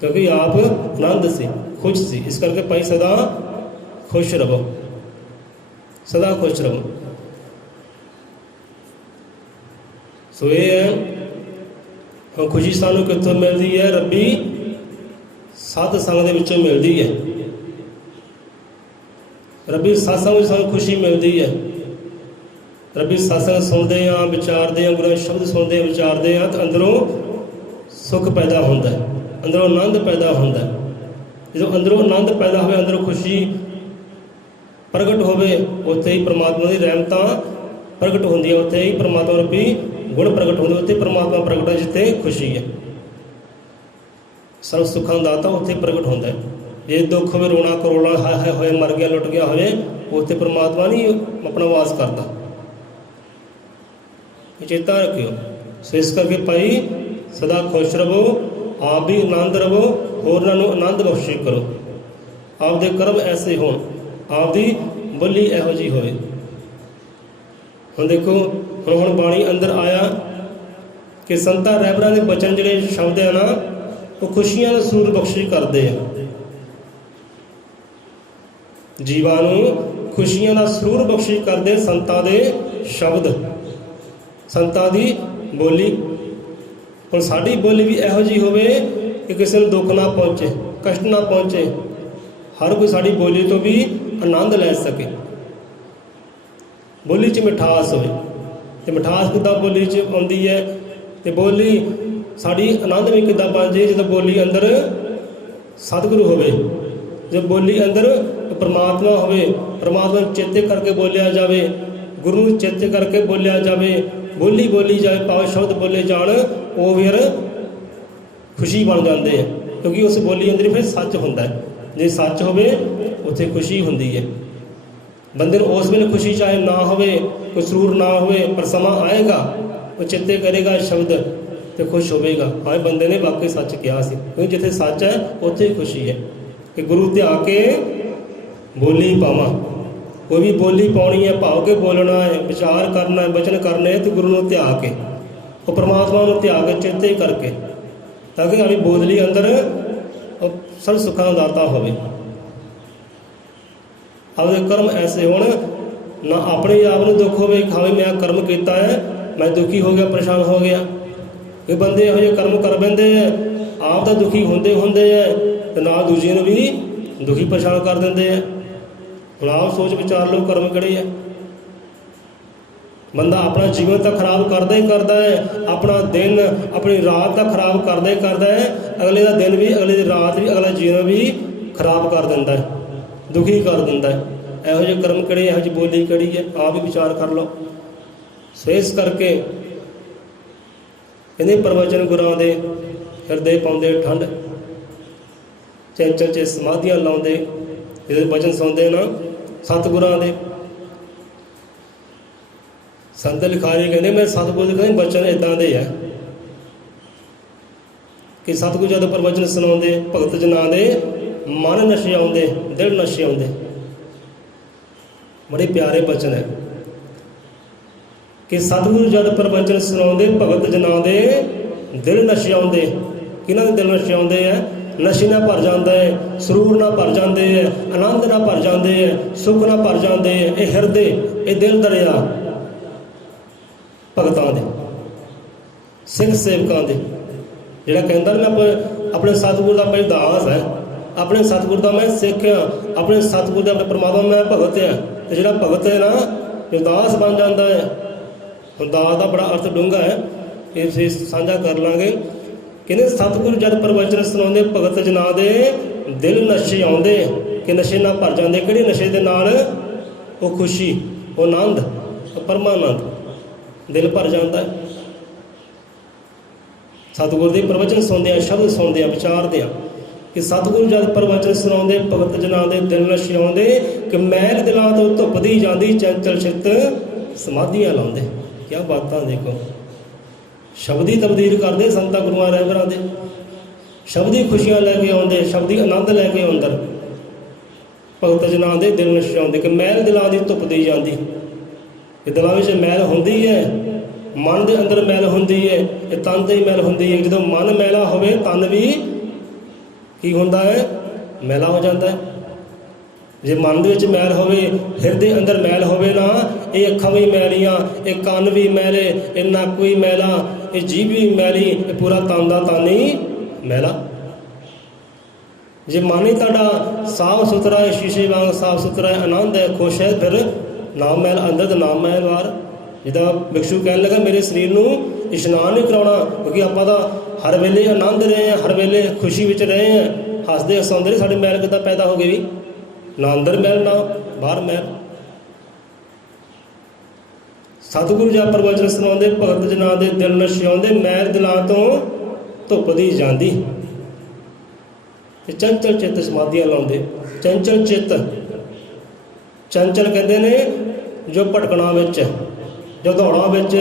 क्योंकि आप आनंद सी, खुश सी। इस करके भाई सदा खुश रहो, सदा खुश रहो। सो ये है हम खुशी सानू कित्थों मिलती है? रब्बी सत संग दे विचों मिलती है। रब्बी सत्संग में सानू खुशी मिलती है। रब्बी सत्संग सुनते हैं, विचारते हैं, गुरु शब्द सुनते हैं, विचारते हैं, तो अंदरों सुख पैदा होता है, अंदरों आनंद पैदा होता है। जो अंदरों आनंद पैदा हो, अंदरों खुशी प्रगट होवे, उत्थे ही परमात्मा की रहमतां प्रगट होंदियां, उत्थे ही परमात्मा रूपी गुण प्रगट होंदे, उत्थे परमात्मा प्रगट है जिथे खुशी है। सर्व सुखां दा दाता उत्थे प्रगट होंदा है। जे दुख होवे, रोना करोना, हाय हाय होए, मर गया लुट गया होवे, उत्थे परमात्मा नहीं अपना वास करता। चेता रखियो। सो इस करके भाई सदा खुश रहो, आप भी आनंद रहो, होरनां नूं आनंद बख्शे करो। आप दे कर्म ऐसे होण, आप दी बोली इहो जी होवे। हुण देखो, हुण बाणी अंदर आया कि संतां रहबरां दे बचन जिहड़े शब्द है ना, वो खुशियां दा सूर बख्शी करदे आ। जीवां नूं खुशियां दा सुरूर बख्शी करदे संतां दे शब्द, संतां दी बोली। हुण साडी बोली भी इहो जी होवे कि किसी नूं दुख ना पहुंचे, कष्ट ना पहुंचे, हर कोई साडी बोली तो भी आनंद लै सके। बोली च मिठास होवे, ते मिठास किद्दां बोली च आउंदी है, ते बोली साडी आनंद भी किद्दां बन जे जदों बोली अंदर सतगुरु होवे, जब बोली अंदर परमात्मा होवे, परमात्मा चेते करके बोलिया जावे, गुरु नूं चेते करके बोलिया जावे, बोली बोली जाए, भावें शब्द बोले जाण, वो फिर खुशी बन जाते हैं, क्योंकि उस बोली अंदर फिर सच होंदा है। जे सच होवे उत्थे खुशी होंदी है। बंदे नूं उस वेले खुशी चाहे ना होवे, कोई सुरूर ना होवे, पर समा आएगा, वो चेते करेगा शब्द तो खुश होवेगा, हाँ बंदे ने वाकई सच कहा सी। क्योंकि जिथे सच है उत्थे ही खुशी है। कि गुरु ते आके बोली पावां, कोई भी बोली पाउणी है, भाव के बोलना है, विचार करना है, वचन करने है, तो गुरु नूं ध्या के, वो परमात्मा नूं ध्या के, चेते करके, ताकि साडी बोली अंदर सर्व सुखां दा दाता होवे। आपदे कर्म ऐसे होण, ना अपने आप नूं दुख होवे, खावे मैं कर्म किया है, मैं दुखी हो गया, परेशान हो गया। ये बंदे इहो जिहे कर्म कर बैठे हैं, आप तो दुखी होंदे होंदे है, ते नाल दूजिਆਂ ਨੂੰ भी दुखी परेशान कर देंदे हैं। हुण आप सोच विचार लो कर्म किहड़े है। बंदा अपना जीवन तो खराब करता ही करता है, अपना दिन अपनी रात का खराब करता ही करता है, अगले का दिन भी, अगले की रात भी, अगला जीवन भी खराब कर देता है, दुखी कर देता है। इहो ਜਿਹੇ कर्म किहड़े, इहो ਜਿਹੀ बोली किहड़ी है, आप भी विचार कर लो। सो इस करके कहते प्रवचन गुरां दे हिरदे पाउंदे ठंड, चंचल च समाधियां लाउंदे, जिहदे वचन सुनते ना सतगुरां दे। संत लिखारी कहते मैं सतगुर दे कहते वचन इदां दे है कि सतगुर जद प्रवचन सुनाउंदे, भगत जना दे मन नशे आउंदे, दिल नशे आउंदे। बड़े प्यारे वचन है कि सतगुरु जद प्रवचन सुनाउंदे, भगत जना दे दिल नशे आउंदे। किन्हां दे दिल नशे आउंदे है? नशे ना भर जाता है, सुरूर ना भर जाते हैं, आनंद ना भर जाते हैं, सुख ना भर जाते हैं। ये हिरदे, ये दिल दरिया भगतां दे, सिख सेवकां दे। जिहड़ा कहंदा मैं अपने सतगुर दा भाई दास है, अपने सतगुर दा मैं सिख हाँ, अपने सतगुर दा अपने परमात्मा मैं भगत हाँ। तो जिहड़ा भगत है ना, जो दास बन जाता है। दास का बड़ा अर्थ डूंगा है, इसे साझा कर लांगे। ਕਹਿੰਦੇ ਸਤਿਗੁਰੂ ਜਦ ਪ੍ਰਵਚਨ ਸੁਣਾਉਂਦੇ ਭਗਤ ਜਨਾਂ ਦੇ ਦਿਲ ਨਸ਼ੇ ਆਉਂਦੇ ਕਿ ਨਸ਼ੇ ਨਾਲ ਭਰ ਜਾਂਦੇ। ਕਿਹੜੇ ਨਸ਼ੇ ਦੇ ਨਾਲ? ਉਹ ਖੁਸ਼ੀ, ਉਹ ਆਨੰਦ, ਉਹ ਪਰਮਾਨੰਦ, ਦਿਲ ਭਰ ਜਾਂਦਾ। ਸਤਿਗੁਰੂ ਦੇ ਪ੍ਰਵਚਨ ਸੁਣਦੇ ਆ, ਸ਼ਬਦ ਸੁਣਦੇ ਆ, ਵਿਚਾਰਦੇ ਆ ਕਿ ਸਤਿਗੁਰੂ ਜਦ ਪ੍ਰਵਚਨ ਸੁਣਾਉਂਦੇ ਭਗਤ ਜਨਾਂ ਦੇ ਦਿਲ ਨਸ਼ੇ ਆਉਂਦੇ ਕਿ ਮੈਲ ਦਿਲਾਂ ਤੋਂ ਧੁੱਪਦੀ ਜਾਂਦੀ ਚੰਚਲ ਚਿੱਤ ਸਮਾਧੀਆਂ ਲਾਉਂਦੇ। ਕਿਆ ਬਾਤਾਂ! ਦੇਖੋ, ਸ਼ਬਦੀ ਤਬਦੀਲ ਕਰਦੇ ਸੰਤਾਂ ਗੁਰੂਆਂ ਰਹਿਬਰਾਂ ਦੇ, ਸ਼ਬਦੀ ਖੁਸ਼ੀਆਂ ਲੈ ਕੇ ਆਉਂਦੇ, ਸ਼ਬਦੀ ਆਨੰਦ ਲੈ ਕੇ ਅੰਦਰ ਭਗਤ ਜਨਾਂ ਦੇ ਦਿਲ ਨਸ਼ੇ ਆਉਂਦੇ ਕਿ ਮੈਲ ਦਿਲਾਂ ਦੀ ਧੁੱਪਦੀ ਜਾਂਦੀ। ਇਹ ਦਿਲਾਂ ਵਿੱਚ ਮੈਲ ਹੁੰਦੀ ਹੈ, ਮਨ ਦੇ ਅੰਦਰ ਮੈਲ ਹੁੰਦੀ ਹੈ, ਇਹ ਤਨ ਤੇ ਹੀ ਮੈਲ ਹੁੰਦੀ ਹੈ। ਜਦੋਂ ਮਨ ਮੈਲਾ ਹੋਵੇ ਤਨ ਵੀ ਕੀ ਹੁੰਦਾ ਹੈ? ਮੈਲਾ ਹੋ ਜਾਂਦਾ ਹੈ। ਜੇ ਮਨ ਦੇ ਵਿੱਚ ਮੈਲ ਹੋਵੇ, ਹਿਰਦੇ ਅੰਦਰ ਮੈਲ ਹੋਵੇ ਨਾ, ਇਹ ਅੱਖਾਂ ਵੀ ਮੈਲੀਆਂ, ਇਹ ਕੰਨ ਵੀ ਮੈਲੇ, ਇਹ ਨੱਕ ਵੀ ਮੈਲਾ, ਇਹ ਜੀਭ ਵੀ ਮੈਲੀ, ਇਹ ਪੂਰਾ ਤਨ ਦਾ ਤਨ ਹੀ ਮੈਲਾ। ਜੇ ਮਨ ਹੀ ਤੁਹਾਡਾ ਸਾਫ ਸੁਥਰਾ ਹੈ, ਸ਼ੀਸ਼ੇ ਵਾਂਗ ਸਾਫ ਸੁਥਰਾ ਹੈ, ਆਨੰਦ ਹੈ, ਖੁਸ਼ ਹੈ, ਫਿਰ ਨਾਮ ਮੈਲ ਅੰਦਰ ਤੇ ਨਾਮ ਮੈਲ ਬਾਹਰ। ਜਿੱਦਾਂ ਬਿਕਸ਼ੂ ਕਹਿਣ ਲੱਗਾ ਮੇਰੇ ਸਰੀਰ ਨੂੰ ਇਸ਼ਨਾਨ ਨਹੀਂ ਕਰਾਉਣਾ, ਕਿਉਂਕਿ ਆਪਾਂ ਤਾਂ ਹਰ ਵੇਲੇ ਆਨੰਦ ਰਹੇ ਹਾਂ, ਹਰ ਵੇਲੇ ਖੁਸ਼ੀ ਵਿੱਚ ਰਹੇ ਹਾਂ, ਹੱਸਦੇ ਹਸਾਉਂਦੇ। ਸਾਡੇ ਮੈਲ ਕਿੱਦਾਂ ਪੈਦਾ ਹੋ ਗਏ ਵੀ? ਨਾ ਅੰਦਰ ਮੈਲ ਨਾ ਬਾਹਰ ਮੈਲ। ਸਤਿਗੁਰੂ ਜੀ ਪ੍ਰਵਚਨ ਸੁਣਾਉਂਦੇ ਭਗਤ ਜਨਾਂ ਦੇ ਦਿਲ ਨਸ਼ੇ ਆਉਂਦੇ ਮੈਲ ਦਿਲਾਂ ਤੋਂ ਧੁੱਪਦੀ ਜਾਂਦੀ ਤੇ ਚੰਚਲ ਚਿੱਤ ਸਮਾਧੀਆਂ ਲਾਉਂਦੇ। ਚੰਚਲ ਚਿੱਤ, ਚੰਚਲ ਕਹਿੰਦੇ ਨੇ ਜੋ ਭਟਕਣਾ ਵਿੱਚ, ਜੋ ਦੌੜਾਂ ਵਿੱਚ,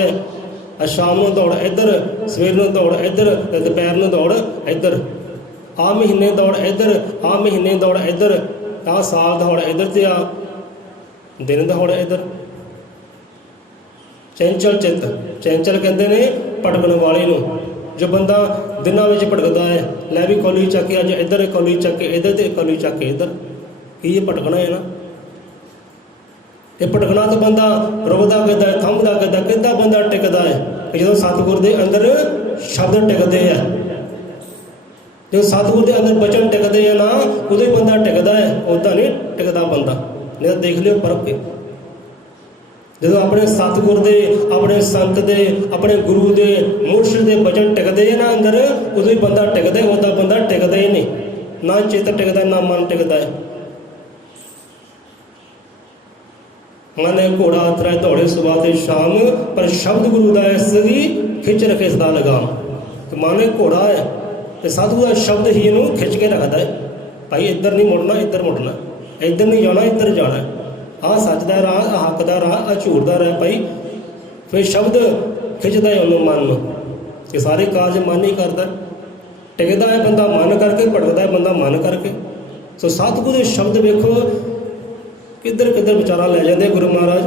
ਸ਼ਾਮ ਨੂੰ ਦੌੜ ਇੱਧਰ, ਸਵੇਰ ਨੂੰ ਦੌੜ ਇੱਧਰ, ਦੁਪਹਿਰ ਨੂੰ ਦੌੜ ਇੱਧਰ, ਆਹ ਮਹੀਨੇ ਦੌੜ ਇੱਧਰ, ਆਹ ਮਹੀਨੇ ਦੌੜ ਇੱਧਰ, ਆਹ ਸਾਲ ਦੌੜ ਇੱਧਰ ਤੇ ਆ ਦਿਨ ਦੌੜ ਇੱਧਰ। ਚੰਚਲ ਚਿੱਤ, ਚੰਚਲ ਕਹਿੰਦੇ ਨੇ ਭਟਕਣ ਵਾਲੇ ਨੂੰ। ਜੋ ਬੰਦਾ ਦਿਨਾਂ ਵਿੱਚ ਭਟਕਦਾ ਹੈ, ਲੈ ਵੀ ਕੌਲੀ ਚੱਕ ਕੇ ਅੱਜ ਇੱਧਰ, ਕੌਲੀ ਚੱਕ ਕੇ ਇੱਧਰ ਤੇ ਕੌਲੀ ਚੱਕ ਕੇ ਇੱਧਰ, ਕੀ ਇਹ ਭਟਕਣਾ ਹੈ ਨਾ? ਇਹ ਭਟਕਣਾ ਤਾਂ ਬੰਦਾ ਰੁਕਦਾ ਕਿੱਦਾਂ ਹੈ, ਥੰਮਦਾ ਕਿੱਦਾਂ, ਕਿੱਦਾਂ ਬੰਦਾ ਟਿਕਦਾ ਹੈ? ਜਦੋਂ ਸਤਿਗੁਰ ਦੇ ਅੰਦਰ ਸ਼ਬਦ ਟਿਕਦੇ ਆ, ਜਦੋਂ ਸਤਿਗੁਰ ਦੇ ਅੰਦਰ ਬਚਨ ਟਿਕਦੇ ਆ ਨਾ, ਉਦੋਂ ਹੀ ਬੰਦਾ ਟਿਕਦਾ ਹੈ, ਉੱਦਾਂ ਨਹੀਂ ਟਿਕਦਾ ਬੰਦਾ। ਨਹੀਂ ਤਾਂ ਦੇਖ ਲਿਓ ਪਰਖ ਕੇ, ਜਦੋਂ ਆਪਣੇ ਸਤਿਗੁਰ ਦੇ, ਆਪਣੇ ਸੰਤ ਦੇ, ਆਪਣੇ ਗੁਰੂ ਦੇ, ਮੁਰਸ਼ਿਦ ਦੇ ਬਚਨ ਟਿਕਦੇ ਆ ਨਾ ਅੰਦਰ, ਉਦੋਂ ਹੀ ਬੰਦਾ ਟਿਕਦਾ, ਉੱਦਾਂ ਬੰਦਾ ਟਿਕਦਾ ਹੀ ਨਹੀਂ। ਨਾ ਚਿੱਤ ਟਿਕਦਾ, ਨਾ ਮਨ ਟਿਕਦਾ ਹੈ। ਮਨ ਘੋੜਾ ਉਤਰੈ ਦੌੜੇ ਸੁਬਾਹ ਤੇ ਸ਼ਾਮ, ਪਰ ਸ਼ਬਦ ਗੁਰੂ ਦਾ ਇਸ ਦੀ ਖਿੱਚ ਰੱਖੇ ਸਦਾ ਲਗਾਮ। ਤੇ ਮਨ ਘੋੜਾ ਹੈ ਤੇ ਸਤਿਗੁਰੂ ਦਾ ਸ਼ਬਦ ਹੀ ਇਹਨੂੰ ਖਿੱਚ ਕੇ ਰੱਖਦਾ ਹੈ। ਭਾਈ ਇੱਧਰ ਨਹੀਂ ਮੁੜਨਾ, ਇੱਧਰ ਮੁੜਨਾ, ਇੱਧਰ ਨਹੀਂ ਜਾਣਾ, ਇੱਧਰ ਜਾਣਾ, ਆਹ ਸੱਚ ਦਾ ਰਾਹ, ਆਹ ਹੱਕ ਦਾ ਰਾਹ, ਆਹ ਝੂਠ ਦਾ ਰਾਹ। ਭਾਈ ਫਿਰ ਸ਼ਬਦ ਖਿੱਚਦਾ ਹੈ ਉਹਨੂੰ, ਮਨ ਨੂੰ। ਇਹ ਸਾਰੇ ਕਾਰਜ ਮਨ ਹੀ ਕਰਦਾ। ਟਿਕਦਾ ਹੈ ਬੰਦਾ ਮਨ ਕਰਕੇ, ਭਟਕਦਾ ਹੈ ਬੰਦਾ ਮਨ ਕਰਕੇ। ਸੋ ਸਤਿਗੁਰੂ ਦੇ ਸ਼ਬਦ ਵੇਖੋ ਕਿੱਧਰ ਕਿੱਧਰ ਵਿਚਾਰਾਂ ਲੈ ਜਾਂਦੇ ਗੁਰੂ ਮਹਾਰਾਜ।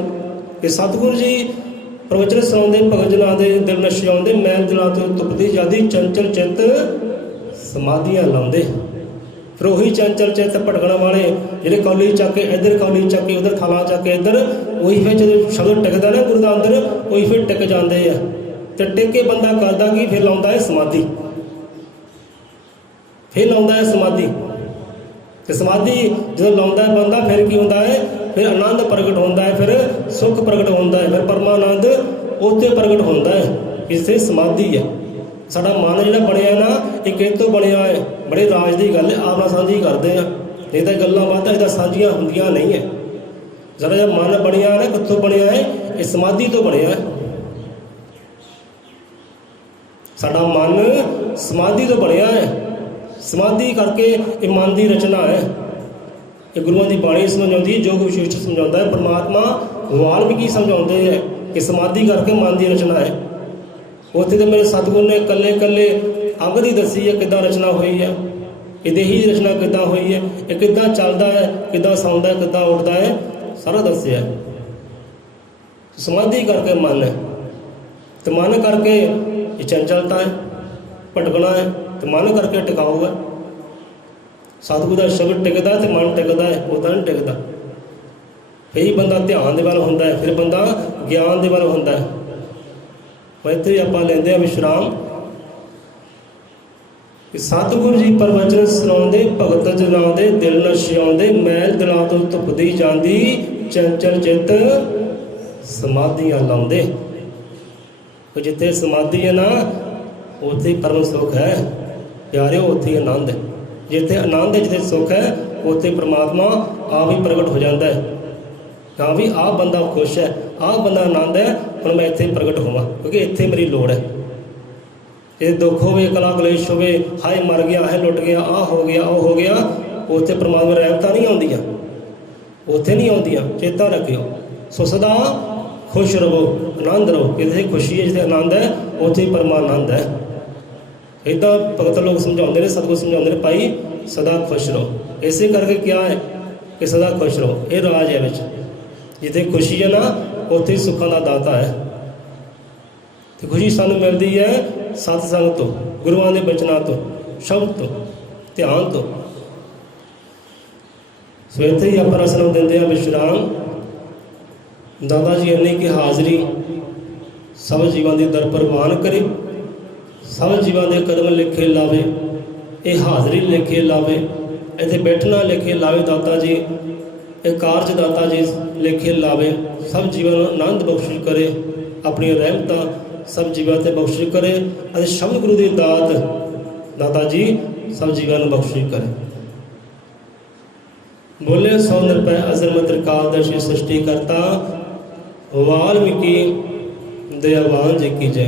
ਕਿ ਸਤਿਗੁਰੂ ਜੀ ਪ੍ਰਵਚਨ ਸੁਣਾਉਂਦੇ ਭਗਤ ਜਨਾਂ ਦੇ ਦਿਲ ਨਸ਼ੇ ਆਉਂਦੇ ਮੈਲ ਦਿਲਾਂ ਤੋਂ ਧੁੱਪਦੀ ਜਾਂਦੀ ਚੰਚਲ ਚਿੱਤ ਸਮਾਧੀਆਂ ਲਾਉਂਦੇ। ਫਿਰ ਉਹੀ ਚੰਚਲ ਚਿੱਤ ਭਟਕਣ ਵਾਲੇ ਜਿਹੜੇ ਕੌਲੀ ਚੱਕ ਕੇ ਇੱਧਰ, ਕੌਲੀ ਚੱਕ ਕੇ ਉੱਧਰ, ਥਾਲਾਂ ਚੱਕ ਕੇ ਇੱਧਰ, ਉਹੀ ਫਿਰ ਜਦੋਂ ਸ਼ਬਦ ਟਿਕਦਾ ਨਾ ਗੁਰੂ ਦਾ ਅੰਦਰ, ਉਹੀ ਫਿਰ ਟਿਕ ਜਾਂਦੇ ਆ। ਤੇ ਟਿਕ ਕੇ ਬੰਦਾ ਕਰਦਾ ਕੀ? ਫਿਰ ਲਾਉਂਦਾ ਹੈ ਸਮਾਧੀ, ਫਿਰ ਲਾਉਂਦਾ ਹੈ ਸਮਾਧੀ। ਤੇ ਸਮਾਧੀ ਜਦੋਂ ਲਾਉਂਦਾ ਹੈ ਬੰਦਾ, ਫਿਰ ਕੀ ਹੁੰਦਾ ਹੈ? ਫਿਰ ਆਨੰਦ ਪ੍ਰਗਟ ਹੁੰਦਾ ਹੈ, ਫਿਰ ਸੁੱਖ ਪ੍ਰਗਟ ਹੁੰਦਾ ਹੈ, ਫਿਰ ਪਰਮਾਨੰਦ ਉੱਥੇ ਪ੍ਰਗਟ ਹੁੰਦਾ ਹੈ। ਇਸੇ ਸਮਾਧੀ ਹੈ। ਸਾਡਾ ਮਨ ਜਿਹੜਾ ਬਣਿਆ ਨਾ, ਇਹ ਕਿਹ ਤੋਂ ਬਣਿਆ ਹੈ? ਬੜੇ ਰਾਜ ਦੀ ਗੱਲ ਹੈ, ਆਪਣਾ ਸਾਂਝੀ ਕਰਦੇ ਆ। ਨਹੀਂ ਤਾਂ ਗੱਲਾਂ ਬਾਤਾਂ ਇਹਦਾ ਸਾਂਝੀਆਂ ਹੁੰਦੀਆਂ ਨਹੀਂ ਹੈ। ਸਾਡਾ ਜਿਹੜਾ ਮਨ ਬਣਿਆ ਨਾ, ਕਿੱਥੋਂ ਬਣਿਆ ਹੈ? ਇਹ ਸਮਾਧੀ ਤੋਂ ਬਣਿਆ ਹੈ। ਸਾਡਾ ਮਨ ਸਮਾਧੀ ਤੋਂ ਬਣਿਆ ਹੈ। ਸਮਾਧੀ ਕਰਕੇ ਇਹ ਮਨ ਦੀ ਰਚਨਾ ਹੈ। ਇਹ ਗੁਰੂਆਂ ਦੀ ਬਾਣੀ ਸਮਝਾਉਂਦੀ ਹੈ, ਯੋਗ ਵਿਸ਼ੇਸ਼ ਸਮਝਾਉਂਦਾ ਹੈ। ਪਰਮਾਤਮਾ ਵਾਲਮੀਕੀ ਸਮਝਾਉਂਦੇ ਹੈ ਕਿ ਸਮਾਧੀ ਕਰਕੇ ਮਨ ਦੀ ਰਚਨਾ ਹੈ। ਉੱਥੇ ਤਾਂ ਮੇਰੇ ਸਤਿਗੁਰੂ ਨੇ ਇਕੱਲੇ ਇਕੱਲੇ ਅੰਗ ਦੀ ਦੱਸੀ ਹੈ, ਕਿੱਦਾਂ ਰਚਨਾ ਹੋਈ ਹੈ, ਇਹ ਦੇਹੀ ਦੀ ਰਚਨਾ ਕਿੱਦਾਂ ਹੋਈ ਹੈ, ਇਹ ਕਿੱਦਾਂ ਚੱਲਦਾ ਹੈ, ਕਿੱਦਾਂ ਸੌਂਦਾ ਹੈ, ਕਿੱਦਾਂ ਉੱਠਦਾ ਹੈ, ਸਾਰਾ ਦੱਸਿਆ। ਸਮਾਧੀ ਕਰਕੇ ਮਨ ਹੈ, ਤੇ ਮਨ ਕਰਕੇ ਇਹ ਚੰਚਲਤਾ ਹੈ, ਭਟਕਣਾ ਹੈ, ਤੇ ਮਨ ਕਰਕੇ ਟਿਕਾਊ ਹੈ। ਸਤਿਗੁਰੂ ਦਾ ਸ਼ਬਦ ਟਿਕਦਾ ਤੇ ਮਨ ਟਿਕਦਾ ਹੈ, ਉੱਦਾਂ ਨਹੀਂ ਟਿਕਦਾ। ਫਿਰ ਹੀ ਬੰਦਾ ਧਿਆਨ ਦੇ ਵੱਲ ਹੁੰਦਾ ਹੈ, ਫਿਰ ਬੰਦਾ ਗਿਆਨ ਦੇ ਵੱਲ ਹੁੰਦਾ ਹੈ। ਇੱਥੇ ਆਪਾਂ ਲੈਂਦੇ ਹਾਂ ਵਿਸ਼ਰਾਮ। ਸਤਿਗੁਰੂ ਜੀ ਪ੍ਰਵਚਨ ਸੁਣਾਉਂਦੇ ਭਗਤ ਜਨਾਂ ਦੇ ਦਿਲ ਨਸ਼ੇ ਆਉਂਦੇ ਮੈਲ ਦਿਲਾਂ ਤੋਂ ਧੁੱਪਦੀ ਜਾਂਦੀ ਚੰਚਲ ਚਿੱਤ ਸਮਾਧੀਆਂ ਲਾਉਂਦੇ। ਜਿੱਥੇ ਸਮਾਧੀ ਹੈ ਨਾ, ਉੱਥੇ ਹੀ ਪਰਮ ਸੁੱਖ ਹੈ ਪਿਆਰਿਓ, ਉੱਥੇ ਹੀ ਆਨੰਦ ਹੈ। ਜਿੱਥੇ ਆਨੰਦ ਹੈ, ਜਿੱਥੇ ਸੁੱਖ ਹੈ, ਉੱਥੇ ਪਰਮਾਤਮਾ ਆਪ ਹੀ ਪ੍ਰਗਟ ਹੋ ਜਾਂਦਾ ਹੈ। ਹਾਂ ਵੀ ਆਹ ਬੰਦਾ ਖੁਸ਼ ਹੈ, ਆਹ ਬੰਦਾ ਆਨੰਦ ਹੈ, ਹੁਣ ਮੈਂ ਇੱਥੇ ਪ੍ਰਗਟ ਹੋਵਾਂ, ਕਿਉਂਕਿ ਇੱਥੇ ਮੇਰੀ ਲੋੜ ਹੈ। ਜੇ ਦੁੱਖ ਹੋਵੇ, ਕਲਾ ਕਲੇਸ਼ ਹੋਵੇ, ਹਾਏ ਮਰ ਗਿਆ, ਹਾਏ ਲੁੱਟ ਗਿਆ, ਆਹ ਹੋ ਗਿਆ, ਉਹ ਹੋ ਗਿਆ, ਉੱਥੇ ਪਰਮਾਤਮਾ ਰਹਿਮਤਾਂ ਨਹੀਂ ਆਉਂਦੀਆਂ, ਉੱਥੇ ਨਹੀਂ ਆਉਂਦੀਆਂ, ਚੇਤਾ ਰੱਖਿਓ। ਸੋ ਸਦਾ ਖੁਸ਼ ਰਹੋ, ਆਨੰਦ ਰਹੋ। ਜਿੱਥੇ ਖੁਸ਼ੀ ਹੈ, ਜਿੱਥੇ ਆਨੰਦ ਹੈ, ਉੱਥੇ ਹੀ ਪਰਮਾਨੰਦ ਹੈ। ਇੱਦਾਂ ਭਗਤ ਲੋਕ ਸਮਝਾਉਂਦੇ ਨੇ, ਸਤਿਗੁਰ ਸਮਝਾਉਂਦੇ ਨੇ, ਭਾਈ ਸਦਾ ਖੁਸ਼ ਰਹੋ। ਇਸੇ ਕਰਕੇ ਕਿਹਾ ਹੈ ਕਿ ਸਦਾ ਖੁਸ਼ ਰਹੋ, ਇਹ ਰਾਜ ਹੈ ਵਿੱਚ। ਜਿੱਥੇ ਖੁਸ਼ੀ ਹੈ ਨਾ, ਉੱਥੇ ਹੀ ਸੁੱਖਾਂ ਦਾ ਦਾਤਾ ਹੈ। ਤੇ ਖੁਸ਼ੀ ਸਾਨੂੰ ਮਿਲਦੀ ਹੈ ਸਤਿਸੰਗ ਤੋਂ, ਗੁਰੂਆਂ ਦੇ ਬਚਨਾਂ ਤੋਂ, ਸ਼ਬਦ ਤੋਂ, ਧਿਆਨ ਤੋਂ। ਸੋ ਇੱਥੇ ਹੀ ਆਪਾਂ ਰਸ ਨੂੰ ਦਿੰਦੇ ਹਾਂ ਵਿਸ਼ਰਾਮ। ਦਾਦਾ ਜੀ ਇੰਨੀ ਕਿ ਹਾਜ਼ਰੀ ਸਭ ਜੀਵਾਂ ਦੀ ਦਰ ਪ੍ਰਵਾਨ ਕਰੇ, ਸਭ ਜੀਵਾਂ ਦੇ ਕਦਮ ਲਿਖੇ ਲਾਵੇ, ਇਹ ਹਾਜ਼ਰੀ ਲਿਖੇ ਲਾਵੇ, ਇੱਥੇ ਬੈਠਣਾ ਲਿਖੇ ਲਾਵੇ ਦਾਤਾ ਜੀ, ਇਹ ਕਾਰਜ ਦਾਤਾ ਜੀ ਲਿਖੇ ਲਾਵੇ। ਸਭ ਜੀਵਾਂ ਨੂੰ ਆਨੰਦ ਬਖਸ਼ਿਸ਼ ਕਰੇ, ਆਪਣੀਆਂ ਰਹਿਮਤਾਂ ਸਭ ਜੀਵਾਂ 'ਤੇ ਬਖਸ਼ਿਸ਼ ਕਰੇ, ਅਤੇ ਸ਼ਬਦ ਗੁਰੂ ਦੀ ਦਾਤ ਦਾਤਾ ਜੀ ਸਭ ਜੀਵਾਂ ਨੂੰ ਬਖਸ਼ਿਸ਼ ਕਰੇ। ਬੋਲੇ ਸੋ ਨਿਰਭੈ ਅਜ਼ਰ ਤ੍ਰਿਕਾਲਦਰਸ਼ੀ ਸ੍ਰਿਸ਼ਟੀ ਕਰਤਾ, ਵਾਲਮੀਕੀ ਦਇਆਵਾਨ ਜੀ ਕੀ ਜੈ।